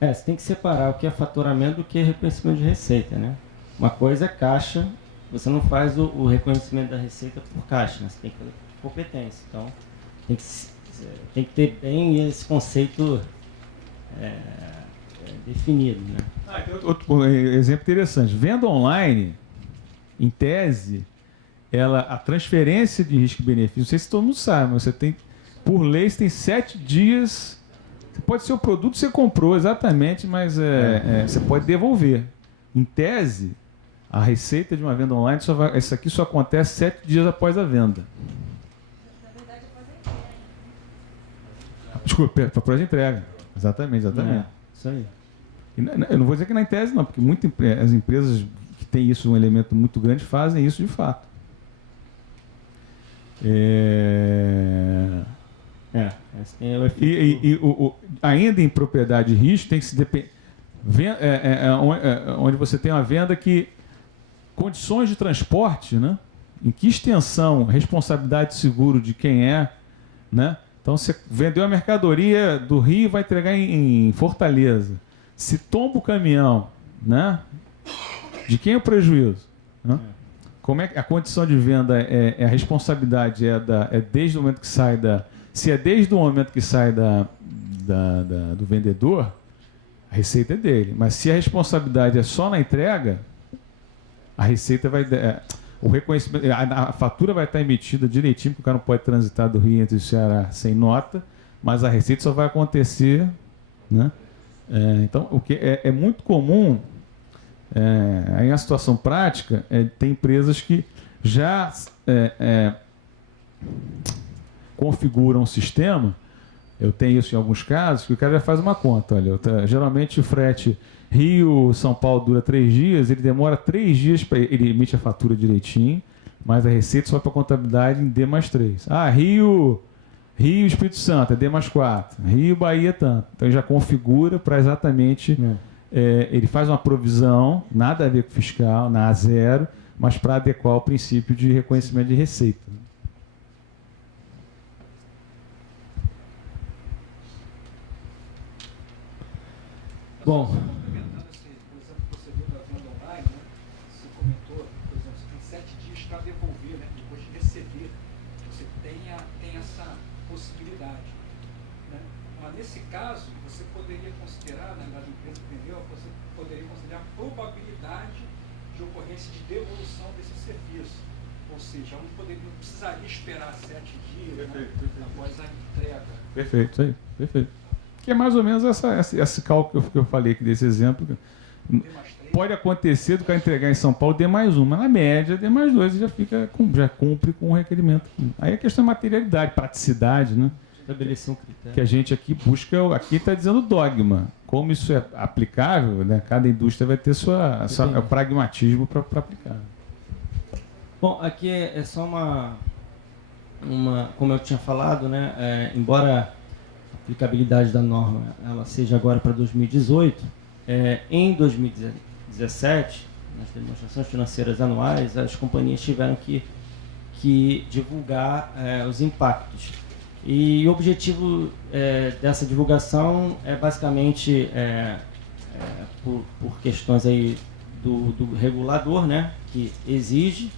Você tem que separar o que é faturamento do que é reconhecimento de receita, né? Uma coisa é caixa, você não faz o reconhecimento da receita por caixa, né? Você tem que fazer por competência. Então, tem que ter bem esse conceito definido, né? Outro exemplo interessante. Venda online, em tese, a transferência de risco e benefício, não sei se todo mundo sabe, mas você tem, por lei, você tem 7 dias. Pode ser o produto que você comprou, exatamente, mas você pode devolver. Em tese, a receita de uma venda online, isso aqui só acontece 7 dias após a venda. Na verdade, é fazer entrega. Desculpa, após a entrega. Exatamente. Isso aí. Eu não vou dizer que na tese não, porque as empresas que têm isso, um elemento muito grande, fazem isso de fato. Ainda em propriedade de risco, tem que se depender. Onde você tem uma venda que condições de transporte, né? Em que extensão, responsabilidade de seguro de quem é, né? Então você vendeu a mercadoria do Rio e vai entregar em Fortaleza. Se tomba o caminhão, né? De quem é o prejuízo? Né? Como é que a condição de venda a responsabilidade desde o momento que sai se é desde o momento que sai do vendedor, a receita é dele. Mas se a responsabilidade é só na entrega, a receita vai o reconhecimento, a fatura vai estar emitida direitinho, porque o cara não pode transitar do Rio entre o Ceará sem nota, mas a receita só vai acontecer, né? Então, o que é muito comum, em a situação prática, tem empresas que já configuram um sistema. Eu tenho isso em alguns casos, que o cara já faz uma conta. Olha, geralmente o frete Rio-São Paulo dura 3 dias, ele demora 3 dias para ele emite a fatura direitinho, mas a receita só para contabilidade em D+3. Rio-Espírito Santo é D+4, Rio-Bahia tanto. Então ele já configura para exatamente... ele faz uma provisão, nada a ver com fiscal, na A0, mas para adequar o princípio de reconhecimento de receita. Bom, Complementando esse, por exemplo, você viu da venda online, né? Você comentou, por exemplo, você tem 7 dias para devolver, né? Depois de receber, você tem essa possibilidade, né? Mas nesse caso, você poderia considerar, na empresa que vendeu, você poderia considerar a probabilidade de ocorrência de devolução desse serviço. Ou seja, não precisaria esperar 7 dias, né, após a entrega. Perfeito, isso aí, perfeito. Que é mais ou menos esse cálculo que eu falei aqui desse exemplo. Pode acontecer do cara entregar em São Paulo D+1, mas na média D+2 já cumpre com o requerimento. Aí a questão é materialidade, praticidade, né? Estabelecer um critério. Que a gente aqui busca, aqui está dizendo dogma. Como isso é aplicável, né? Cada indústria vai ter o pragmatismo para aplicar. Bom, aqui é só uma como eu tinha falado, né? Embora a aplicabilidade da norma ela seja agora para 2018, em 2017, nas demonstrações financeiras anuais, as companhias tiveram que divulgar os impactos. E o objetivo dessa divulgação é basicamente por questões aí do regulador, né, que exige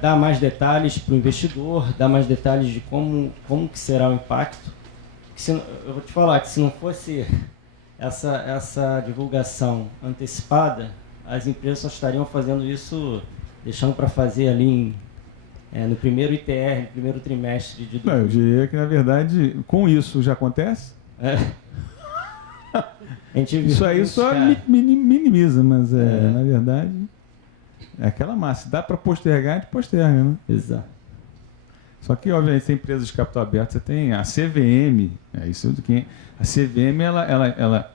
dar mais detalhes para o investidor, dar mais detalhes de como que será o impacto. Eu vou te falar que se não fosse essa divulgação antecipada, as empresas só estariam fazendo isso, deixando para fazer ali no primeiro ITR, no primeiro trimestre de 2020. Eu diria que, na verdade, com isso já acontece. A gente viu isso aí só minimiza, mas na verdade é aquela massa. Dá para postergar, a gente posterga, né? Exato. Só que, obviamente, tem empresas de capital aberto, você tem a CVM, a CVM, ela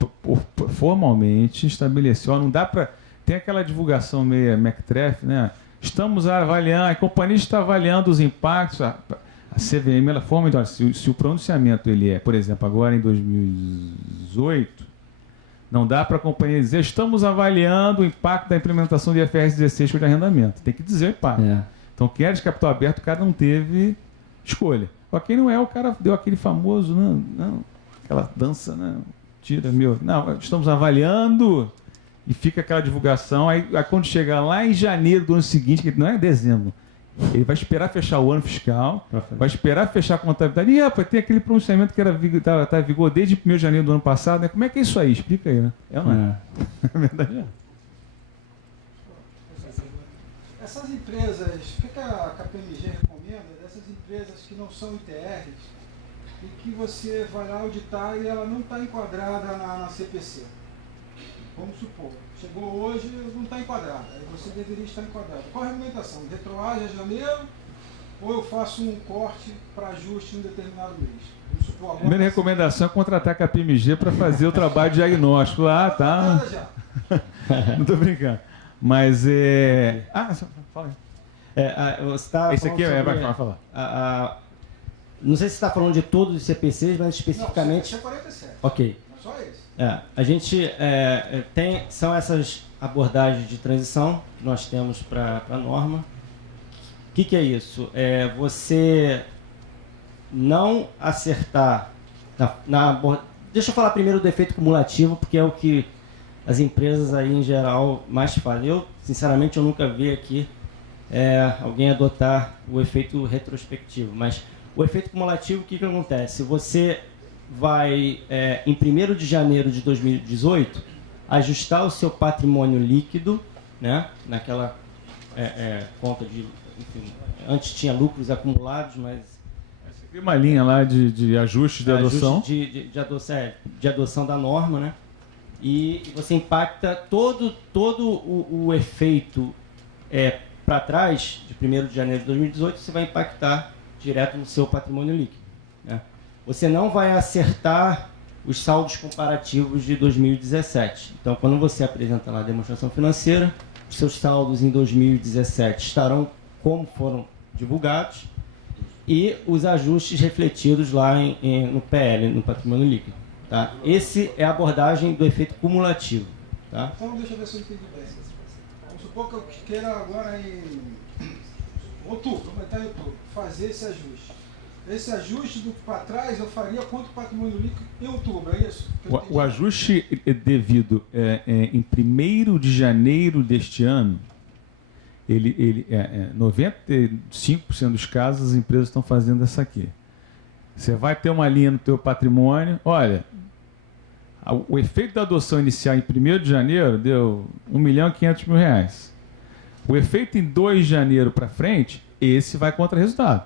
formalmente estabeleceu, não dá para... Tem aquela divulgação meio mequetrefe, né? Estamos avaliando, a companhia está avaliando os impactos. A CVM, ela formalmente, olha, se o pronunciamento ele é, por exemplo, agora em 2018, não dá para a companhia dizer estamos avaliando o impacto da implementação do IFRS 16 de arrendamento. Tem que dizer o impacto. Então, quem era de capital aberto, o cara não teve escolha. Ó, quem não é, o cara deu aquele famoso, não, aquela dança, não, não, estamos avaliando, e fica aquela divulgação, aí quando chegar lá em janeiro do ano seguinte, que não é dezembro, ele vai esperar fechar o ano fiscal, vai esperar fechar a contabilidade, e rapaz, tem aquele pronunciamento que está em vigor desde 1º de janeiro do ano passado, né? Como é que é isso aí? Explica aí, né? É ou não é? Na verdade é. Essas empresas, o que a KPMG recomenda dessas empresas que não são ITRs e que você vai lá auditar e ela não está enquadrada na CPC? Vamos supor, chegou hoje e não está enquadrada, aí você deveria estar enquadrado. Qual a regulamentação? Retroage a janeiro ou eu faço um corte para ajuste em um determinado mês? Vamos supor, agora, a primeira recomendação é contratar a KPMG para fazer o trabalho de diagnóstico lá, tá? Não estou brincando. Mas fala aí. Você tá esse aqui vai falar. Não sei se você está falando de todos os CPCs, mas especificamente. Não, CPC 47. Ok. Só esse. A gente são essas abordagens de transição que nós temos para a norma. O que é isso? Você não acertar deixa eu falar primeiro do efeito cumulativo, porque é o que as empresas aí em geral mais fazem. Eu, sinceramente, eu nunca vi aqui alguém adotar o efeito retrospectivo, mas o efeito cumulativo, o que acontece? Você vai, em 1º de janeiro de 2018, ajustar o seu patrimônio líquido, né, naquela conta de... Enfim, antes tinha lucros acumulados, mas... Tem uma linha lá de ajustes de adoção. De adoção da norma, né? E você impacta todo o efeito para trás, de 1º de janeiro de 2018, você vai impactar direto no seu patrimônio líquido, né? Você não vai acertar os saldos comparativos de 2017. Então, quando você apresenta lá a demonstração financeira, os seus saldos em 2017 estarão como foram divulgados e os ajustes refletidos lá no PL, no patrimônio líquido. Tá? Esse é a abordagem do efeito cumulativo. Tá? Então, deixa eu ver se eu entendi bem. Vamos supor que eu queira agora em outubro, vai estar em outubro, fazer esse ajuste. Esse ajuste do para trás eu faria quanto patrimônio líquido em outubro, é isso? O ajuste devido em 1º de janeiro deste ano, 95% dos casos as empresas estão fazendo essa aqui. Você vai ter uma linha no teu patrimônio. Olha, o efeito da adoção inicial em 1º de janeiro deu R$1.500.000. O efeito em 2 de janeiro para frente, esse vai contra resultado.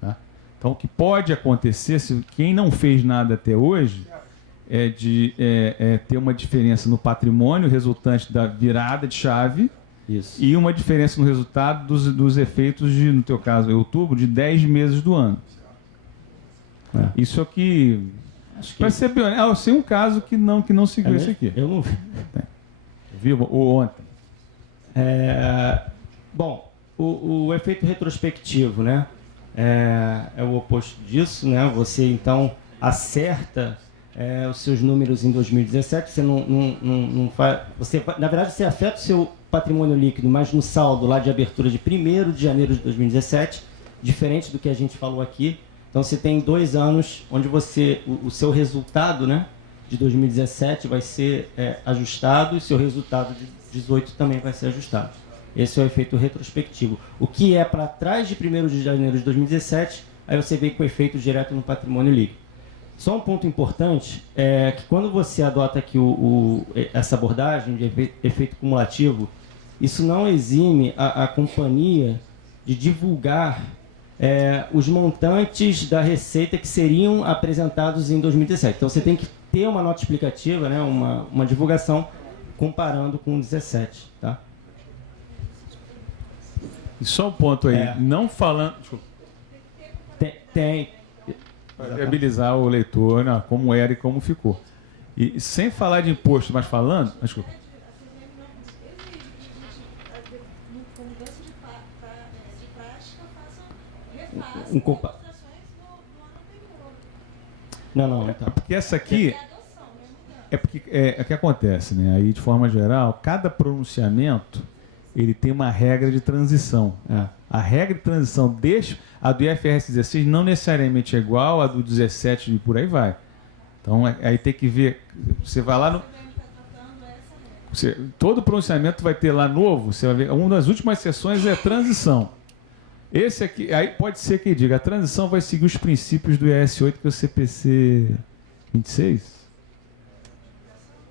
Tá? Então, o que pode acontecer, se quem não fez nada até hoje, é de ter uma diferença no patrimônio resultante da virada de chave. Isso. E uma diferença no resultado dos efeitos de, no teu caso, outubro, de 10 meses do ano. Isso aqui... Para ser bem honesto, eu sei um caso que não seguiu esse aqui. Eu não vi. Viu? Ontem. Bom, o efeito retrospectivo, né? É o oposto disso, né? Você, então, acerta os seus números em 2017, você não faz... na verdade, você afeta o seu patrimônio líquido, mas no saldo lá de abertura de 1º de janeiro de 2017, diferente do que a gente falou aqui. Então, você tem 2 anos onde o seu resultado, né, de 2017 vai ser ajustado e seu resultado de 2018 também vai ser ajustado. Esse é o efeito retrospectivo. O que é para trás de 1º de janeiro de 2017, aí você vê com efeito direto no patrimônio líquido. Só um ponto importante é que quando você adota aqui essa abordagem de efeito cumulativo, isso não exime a companhia de divulgar os montantes da receita que seriam apresentados em 2017. Então, você tem que ter uma nota explicativa, né, uma divulgação comparando com 2017. Tá? E só um ponto aí, não falando... Desculpa. Tem. Para viabilizar o leitor, né, como era e como ficou. E sem falar de imposto, mas falando... Desculpa. Não, então. Porque essa aqui porque o que acontece, né? Aí, de forma geral, cada pronunciamento ele tem uma regra de transição. A regra de transição a do IFRS 16 não necessariamente é igual à do 17 e por aí vai. Então, aí tem que ver. Você vai lá no... todo pronunciamento vai ter lá novo. Você vai ver. Uma das últimas sessões é transição. Esse aqui, aí pode ser que diga, a transição vai seguir os princípios do IAS 8, que é o CPC 26?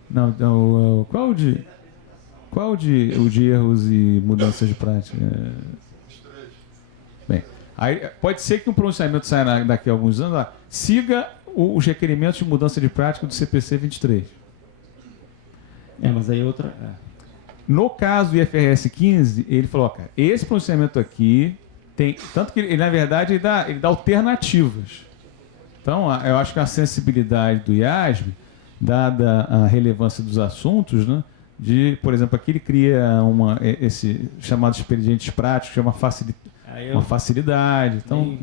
Não, qual o de erros e mudanças de prática? Bem, aí pode ser que um pronunciamento saia daqui a alguns anos, siga os requerimentos de mudança de prática do CPC 23. Mas aí outra... No caso do IFRS 15, ele falou, cara, esse pronunciamento aqui tem... Tanto que ele na verdade, ele dá alternativas. Então, eu acho que a sensibilidade do IASB, dada a relevância dos assuntos, né, por exemplo, aqui ele cria esse chamado expedientes práticos, que é uma facilidade. Então...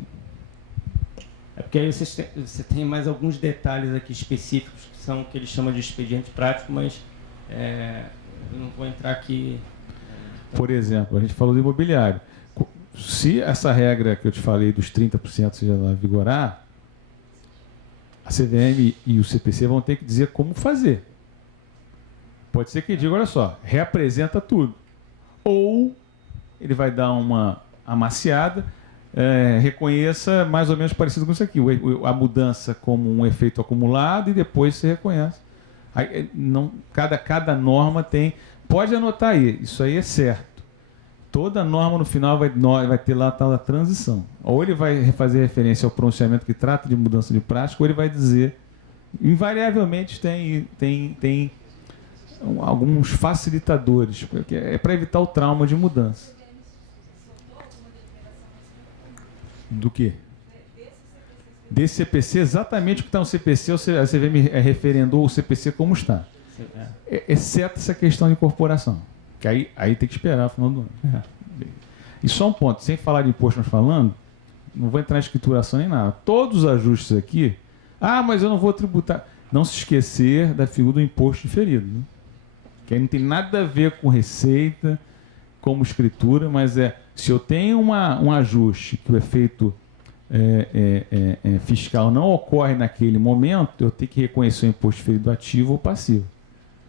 porque aí você tem mais alguns detalhes aqui específicos, que são o que ele chama de expediente prático, mas eu não vou entrar aqui... Por exemplo, a gente falou do imobiliário. Se essa regra que eu te falei dos 30% seja lá vigorar, a CVM e o CPC vão ter que dizer como fazer. Pode ser que diga, olha só, reapresenta tudo. Ou ele vai dar uma amaciada, reconheça mais ou menos parecido com isso aqui, a mudança como um efeito acumulado e depois se reconhece. Aí, cada norma tem... Pode anotar aí, isso aí é certo. Toda norma no final vai ter lá a tal da transição. Ou ele vai fazer referência ao pronunciamento que trata de mudança de prática, ou ele vai dizer... Invariavelmente tem alguns facilitadores, porque é para evitar o trauma de mudança. Do quê? Desse CPC, exatamente o que está no CPC, a CVM referendou o CPC como está. Exceto essa questão de incorporação. Que aí tem que esperar o final do ano. E só um ponto, sem falar de imposto, mas falando, não vou entrar em escrituração nem nada. Todos os ajustes aqui, mas eu não vou tributar. Não se esquecer da figura do imposto diferido. Né? Que aí não tem nada a ver com receita, como escritura, mas se eu tenho um ajuste que o efeito fiscal não ocorre naquele momento, eu tenho que reconhecer o imposto diferido ativo ou passivo.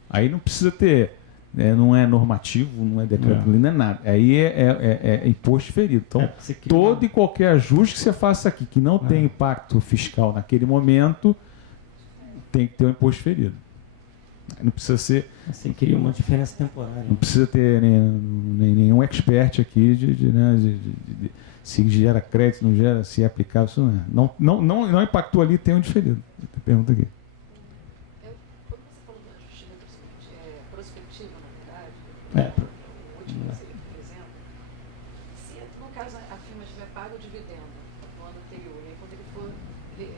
Aí não precisa ter não é normativo, não é decreto-lei, não é nada. Aí é imposto diferido. Então, todo e qualquer ajuste que você faça aqui que não tem impacto fiscal naquele momento, tem que ter um imposto diferido. Não precisa ser... Você cria uma diferença temporária. Não precisa ter nenhum expert aqui se gera crédito, não gera, se é aplicável, isso não impactou ali, tem um diferido. Pergunta aqui. Quando você falou da justiça prospectiva, na verdade, o último por exemplo, se no caso a firma tiver pago o dividendo no ano anterior, e aí quando ele for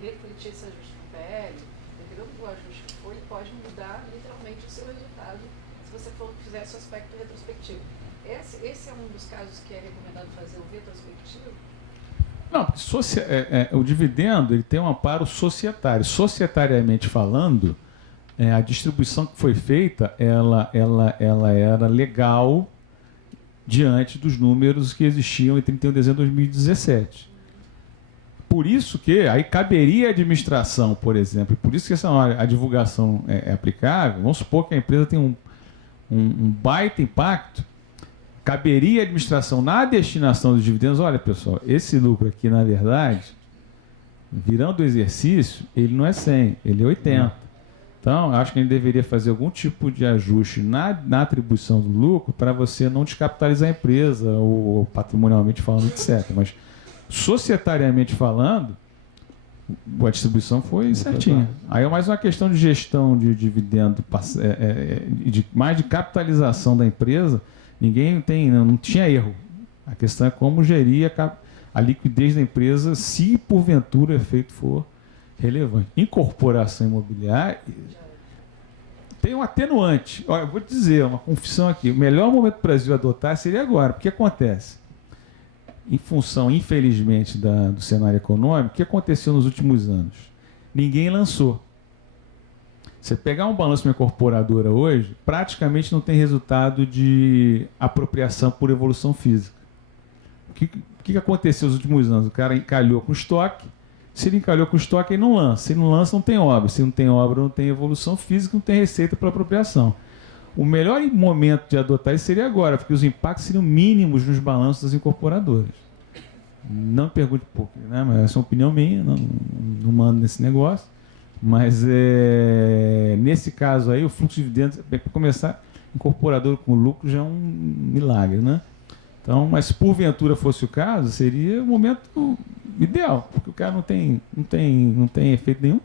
refletir esse ajuste no PL, dependendo do ajuste que for, ele pode mudar literalmente o seu resultado se você fizesse o aspecto retrospectivo. Esse é um dos casos que é recomendado fazer o retrospectivo? Não, porque o dividendo ele tem um amparo societário. Societariamente falando, a distribuição que foi feita, ela era legal diante dos números que existiam em 31 de dezembro de 2017. Por isso que aí caberia a administração, por exemplo, por isso que a divulgação é aplicável. Vamos supor que a empresa tem um baita impacto. Caberia a administração na destinação dos dividendos. Olha, pessoal, esse lucro aqui, na verdade, virando o exercício, ele não é 100, ele é 80. Então, acho que a gente deveria fazer algum tipo de ajuste na atribuição do lucro para você não descapitalizar a empresa, ou patrimonialmente falando, etc. Mas, societariamente falando, a distribuição foi certinha. Aí é mais uma questão de gestão de dividendo, mais de capitalização da empresa. Não tinha erro. A questão é como gerir a liquidez da empresa se porventura o efeito for relevante. Incorporação imobiliária tem um atenuante. Olha, eu vou te dizer, uma confissão aqui. O melhor momento para o Brasil adotar seria agora. Porque acontece? Em função, infelizmente, do cenário econômico, o que aconteceu nos últimos anos? Ninguém lançou. Você pegar um balanço de uma incorporadora hoje, praticamente não tem resultado de apropriação por evolução física. O que aconteceu nos últimos anos? O cara encalhou com estoque. Se ele encalhou com estoque, ele não lança. Se ele não lança, não tem obra. Se não tem obra, não tem evolução física, não tem receita para apropriação. O melhor momento de adotar isso seria agora, porque os impactos seriam mínimos nos balanços das incorporadoras. Não me pergunte por quê, né? Mas essa é uma opinião minha, não mando nesse negócio. Mas nesse caso aí, o fluxo de dividendos, para começar, incorporador com lucro já é um milagre, né? Então, mas se porventura fosse o caso, seria o momento ideal, porque o cara não tem efeito nenhum.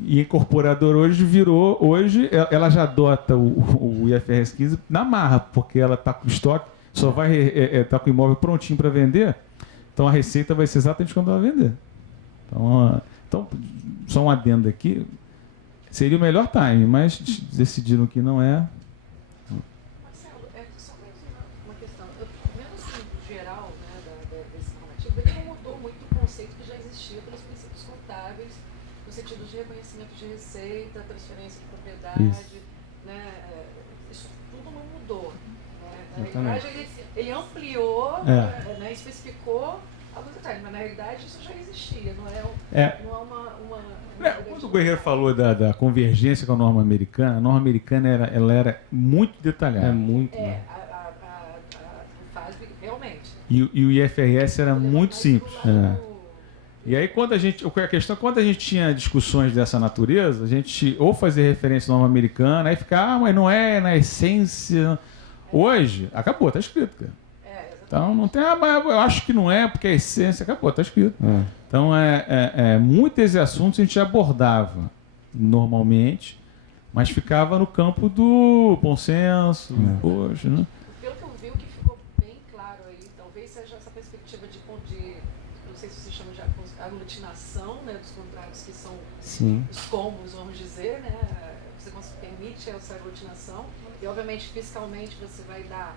E a incorporadora hoje ela já adota o IFRS 15 na marra, porque ela está com estoque, só vai estar com o imóvel prontinho para vender, então a receita vai ser exatamente quando ela vender. Então, só um adendo aqui, seria o melhor time, mas decidiram que não é. Marcelo, só mais uma questão. Vendo assim, no geral, né, desse normativo, ele não mudou muito o conceito que já existia pelos princípios contábeis, no sentido de reconhecimento de receita, transferência de propriedade, né, isso tudo não mudou. Né? Na realidade, ele ampliou, né, especificou alguns detalhes, mas na realidade isso já existia, não é uma quando o Guerreiro falou da convergência com a norma americana ela era muito detalhada. A FASB, realmente. E o IFRS era muito simples. E aí, quando a gente tinha discussões dessa natureza, a gente ou fazia referência à norma americana, aí ficava, mas não é na essência. Hoje, acabou, está escrito, cara. Então, não tem, mas eu acho que não é, porque a essência acabou, está escrito. Então, muitos desses assuntos a gente abordava normalmente, mas ficava no campo do bom senso, poxa, né? Pelo que eu vi, o que ficou bem claro aí, talvez seja essa perspectiva de não sei se se chama de aglutinação, né, dos contratos que são os combos, vamos dizer, né? Você permite essa aglutinação e, obviamente, fiscalmente você vai dar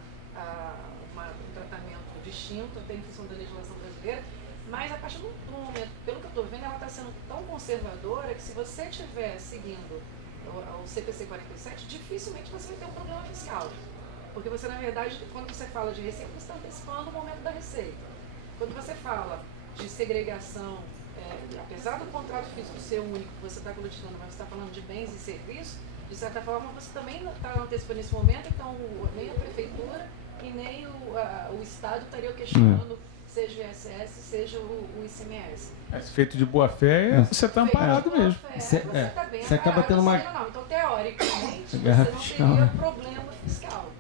um tratamento distinto, até em função da legislação brasileira, mas a partir do momento, pelo que eu estou vendo, ela está sendo tão conservadora que se você estiver seguindo o CPC 47, dificilmente você vai ter um problema fiscal. Porque você, na verdade, quando você fala de receita, você está antecipando o momento da receita. Quando você fala de segregação, apesar do contrato físico ser único, você está aglutinando, mas você está falando de bens e serviços, de certa forma, você também está antecipando nesse momento, então nem a prefeitura e nem o Estado estariam questionando, seja o ISS, seja o ICMS. Feito de boa fé, você está amparado mesmo. Você está bem você acaba tendo uma... Não. Então, teoricamente, você guerra não fiscal, teria né? problema fiscal.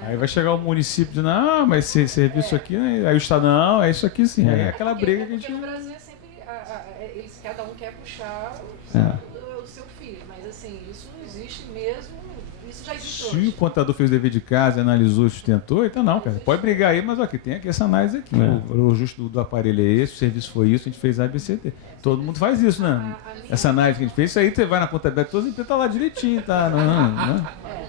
Aí vai chegar o município dizendo, não, mas esse serviço aqui, né? Aí o Estado, não, é isso aqui sim. Aí é aquela briga que a gente... Porque no Brasil é sempre, cada um quer puxar o seu filho, mas assim, isso não existe mesmo, isso já existe Se hoje. o contador fez o dever de casa, analisou, sustentou, então não, cara, pode brigar aí, mas aqui tem aqui essa análise aqui. O ajuste do aparelho é esse, o serviço foi isso, a gente fez ABCD. Todo mundo faz isso, né? Essa análise que a gente fez, isso aí você vai na contabilidade, todas as empresas tá lá direitinho, tá?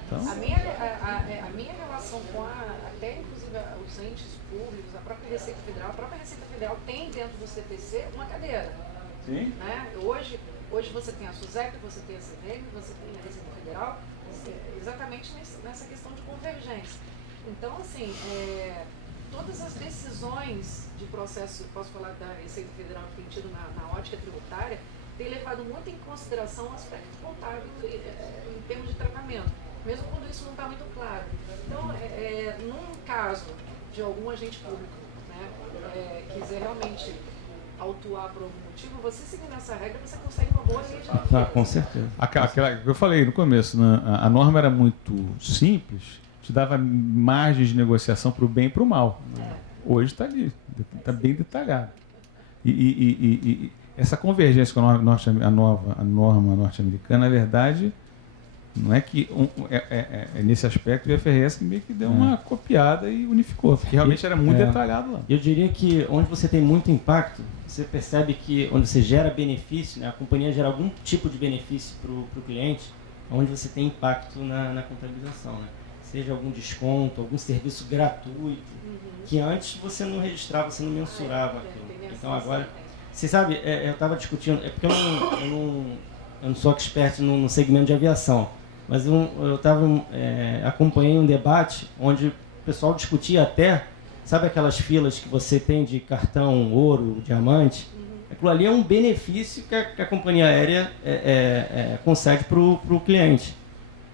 Então... A minha relação com até inclusive os entes públicos, a própria Receita Federal tem dentro do CPC uma cadeira. Sim. Né? Hoje você tem a SUSEP, você tem a CVM, você tem a Receita Federal, exatamente nessa questão de convergência. Então, assim, todas as decisões de processo, posso falar da Receita Federal que tem tido na ótica tributária, tem levado muito em consideração o aspecto contábil em termos de tratamento, mesmo quando isso não está muito claro. Então, num caso de algum agente público, né, quiser realmente autuar por algum motivo, você seguindo essa regra, você consegue uma boa lei de defesa. Com certeza. Aquela que eu falei no começo, né? A norma era muito simples, te dava margem de negociação para o bem e para o mal. Hoje está ali, está bem detalhado. E essa convergência com a norma norte-americana, na verdade, não é que nesse aspecto o IFRS que meio que deu uma copiada e unificou, porque realmente era muito detalhado lá. Eu diria que onde você tem muito impacto, você percebe que onde você gera benefício, né, a companhia gera algum tipo de benefício para o cliente, onde você tem impacto na contabilização, né? Seja algum desconto, algum serviço gratuito, que antes você não registrava, você não mensurava aquilo. Então agora, você sabe, eu estava discutindo, porque eu não sou expert no segmento de aviação, mas eu acompanhei um debate onde o pessoal discutia até, sabe aquelas filas que você tem de cartão ouro, diamante? Aquilo ali é um benefício que a companhia aérea concede para o cliente.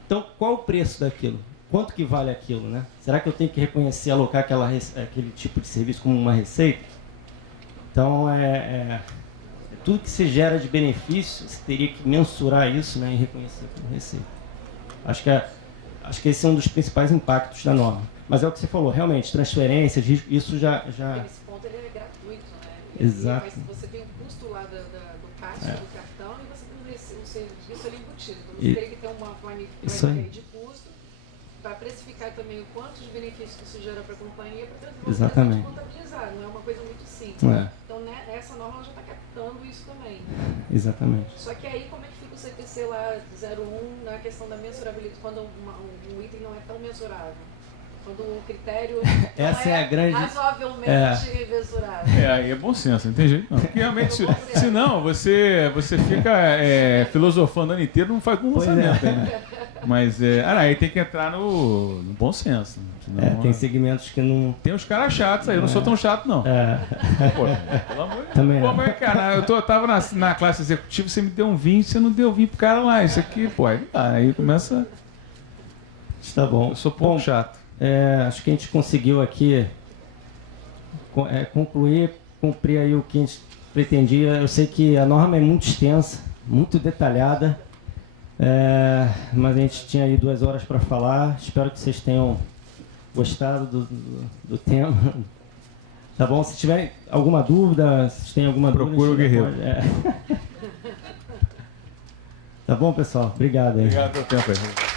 Então, qual o preço daquilo? Quanto que vale aquilo, né? Será que eu tenho que reconhecer, alocar aquele tipo de serviço como uma receita? Então, tudo que se gera de benefício, você teria que mensurar isso, né, e reconhecer como receita. Acho que esse é um dos principais impactos da norma. Mas é o que você falou, realmente, transferências, isso já... Esse ponto ele é gratuito, né? Exato. Mas você tem um custo lá do caixa, do cartão, e você tem um serviço ali embutido. Então você teria que ter uma planilha de custo para precificar também o quanto de benefício que isso gera para a companhia, para exatamente contabilizar. Não é uma coisa muito simples. Então, né, essa norma já está captando isso também. Exatamente. Só que aí, como é que fica o CPC lá 01 na questão da mensurabilidade, quando um item não é tão mensurável? Quando o critério essa não é a grande... razoavelmente mensurável. Aí é bom senso, não tem jeito não. Porque realmente, senão você fica filosofando o ano inteiro, não faz um lançamento. Né? Mas aí tem que entrar no bom senso. Né? Senão, tem segmentos que não... Tem os caras chatos aí, eu não sou tão chato não. Pô, pelo amor de Deus. Também pô, mas, cara, eu tava na classe executiva, você me deu um vinho, você não deu vinho pro cara lá. Isso aqui, pô, aí começa... Tá bom. Eu sou pouco chato. Acho que a gente conseguiu aqui cumprir aí o que a gente pretendia. Eu sei que a norma é muito extensa, muito detalhada, mas a gente tinha aí 2 horas para falar. Espero que vocês tenham gostado do tema. Tá bom? Se tiver alguma dúvida, se tem alguma dúvida... Procura o Guerreiro. Tá bom, pessoal? Obrigado aí. Obrigado pelo tempo aí.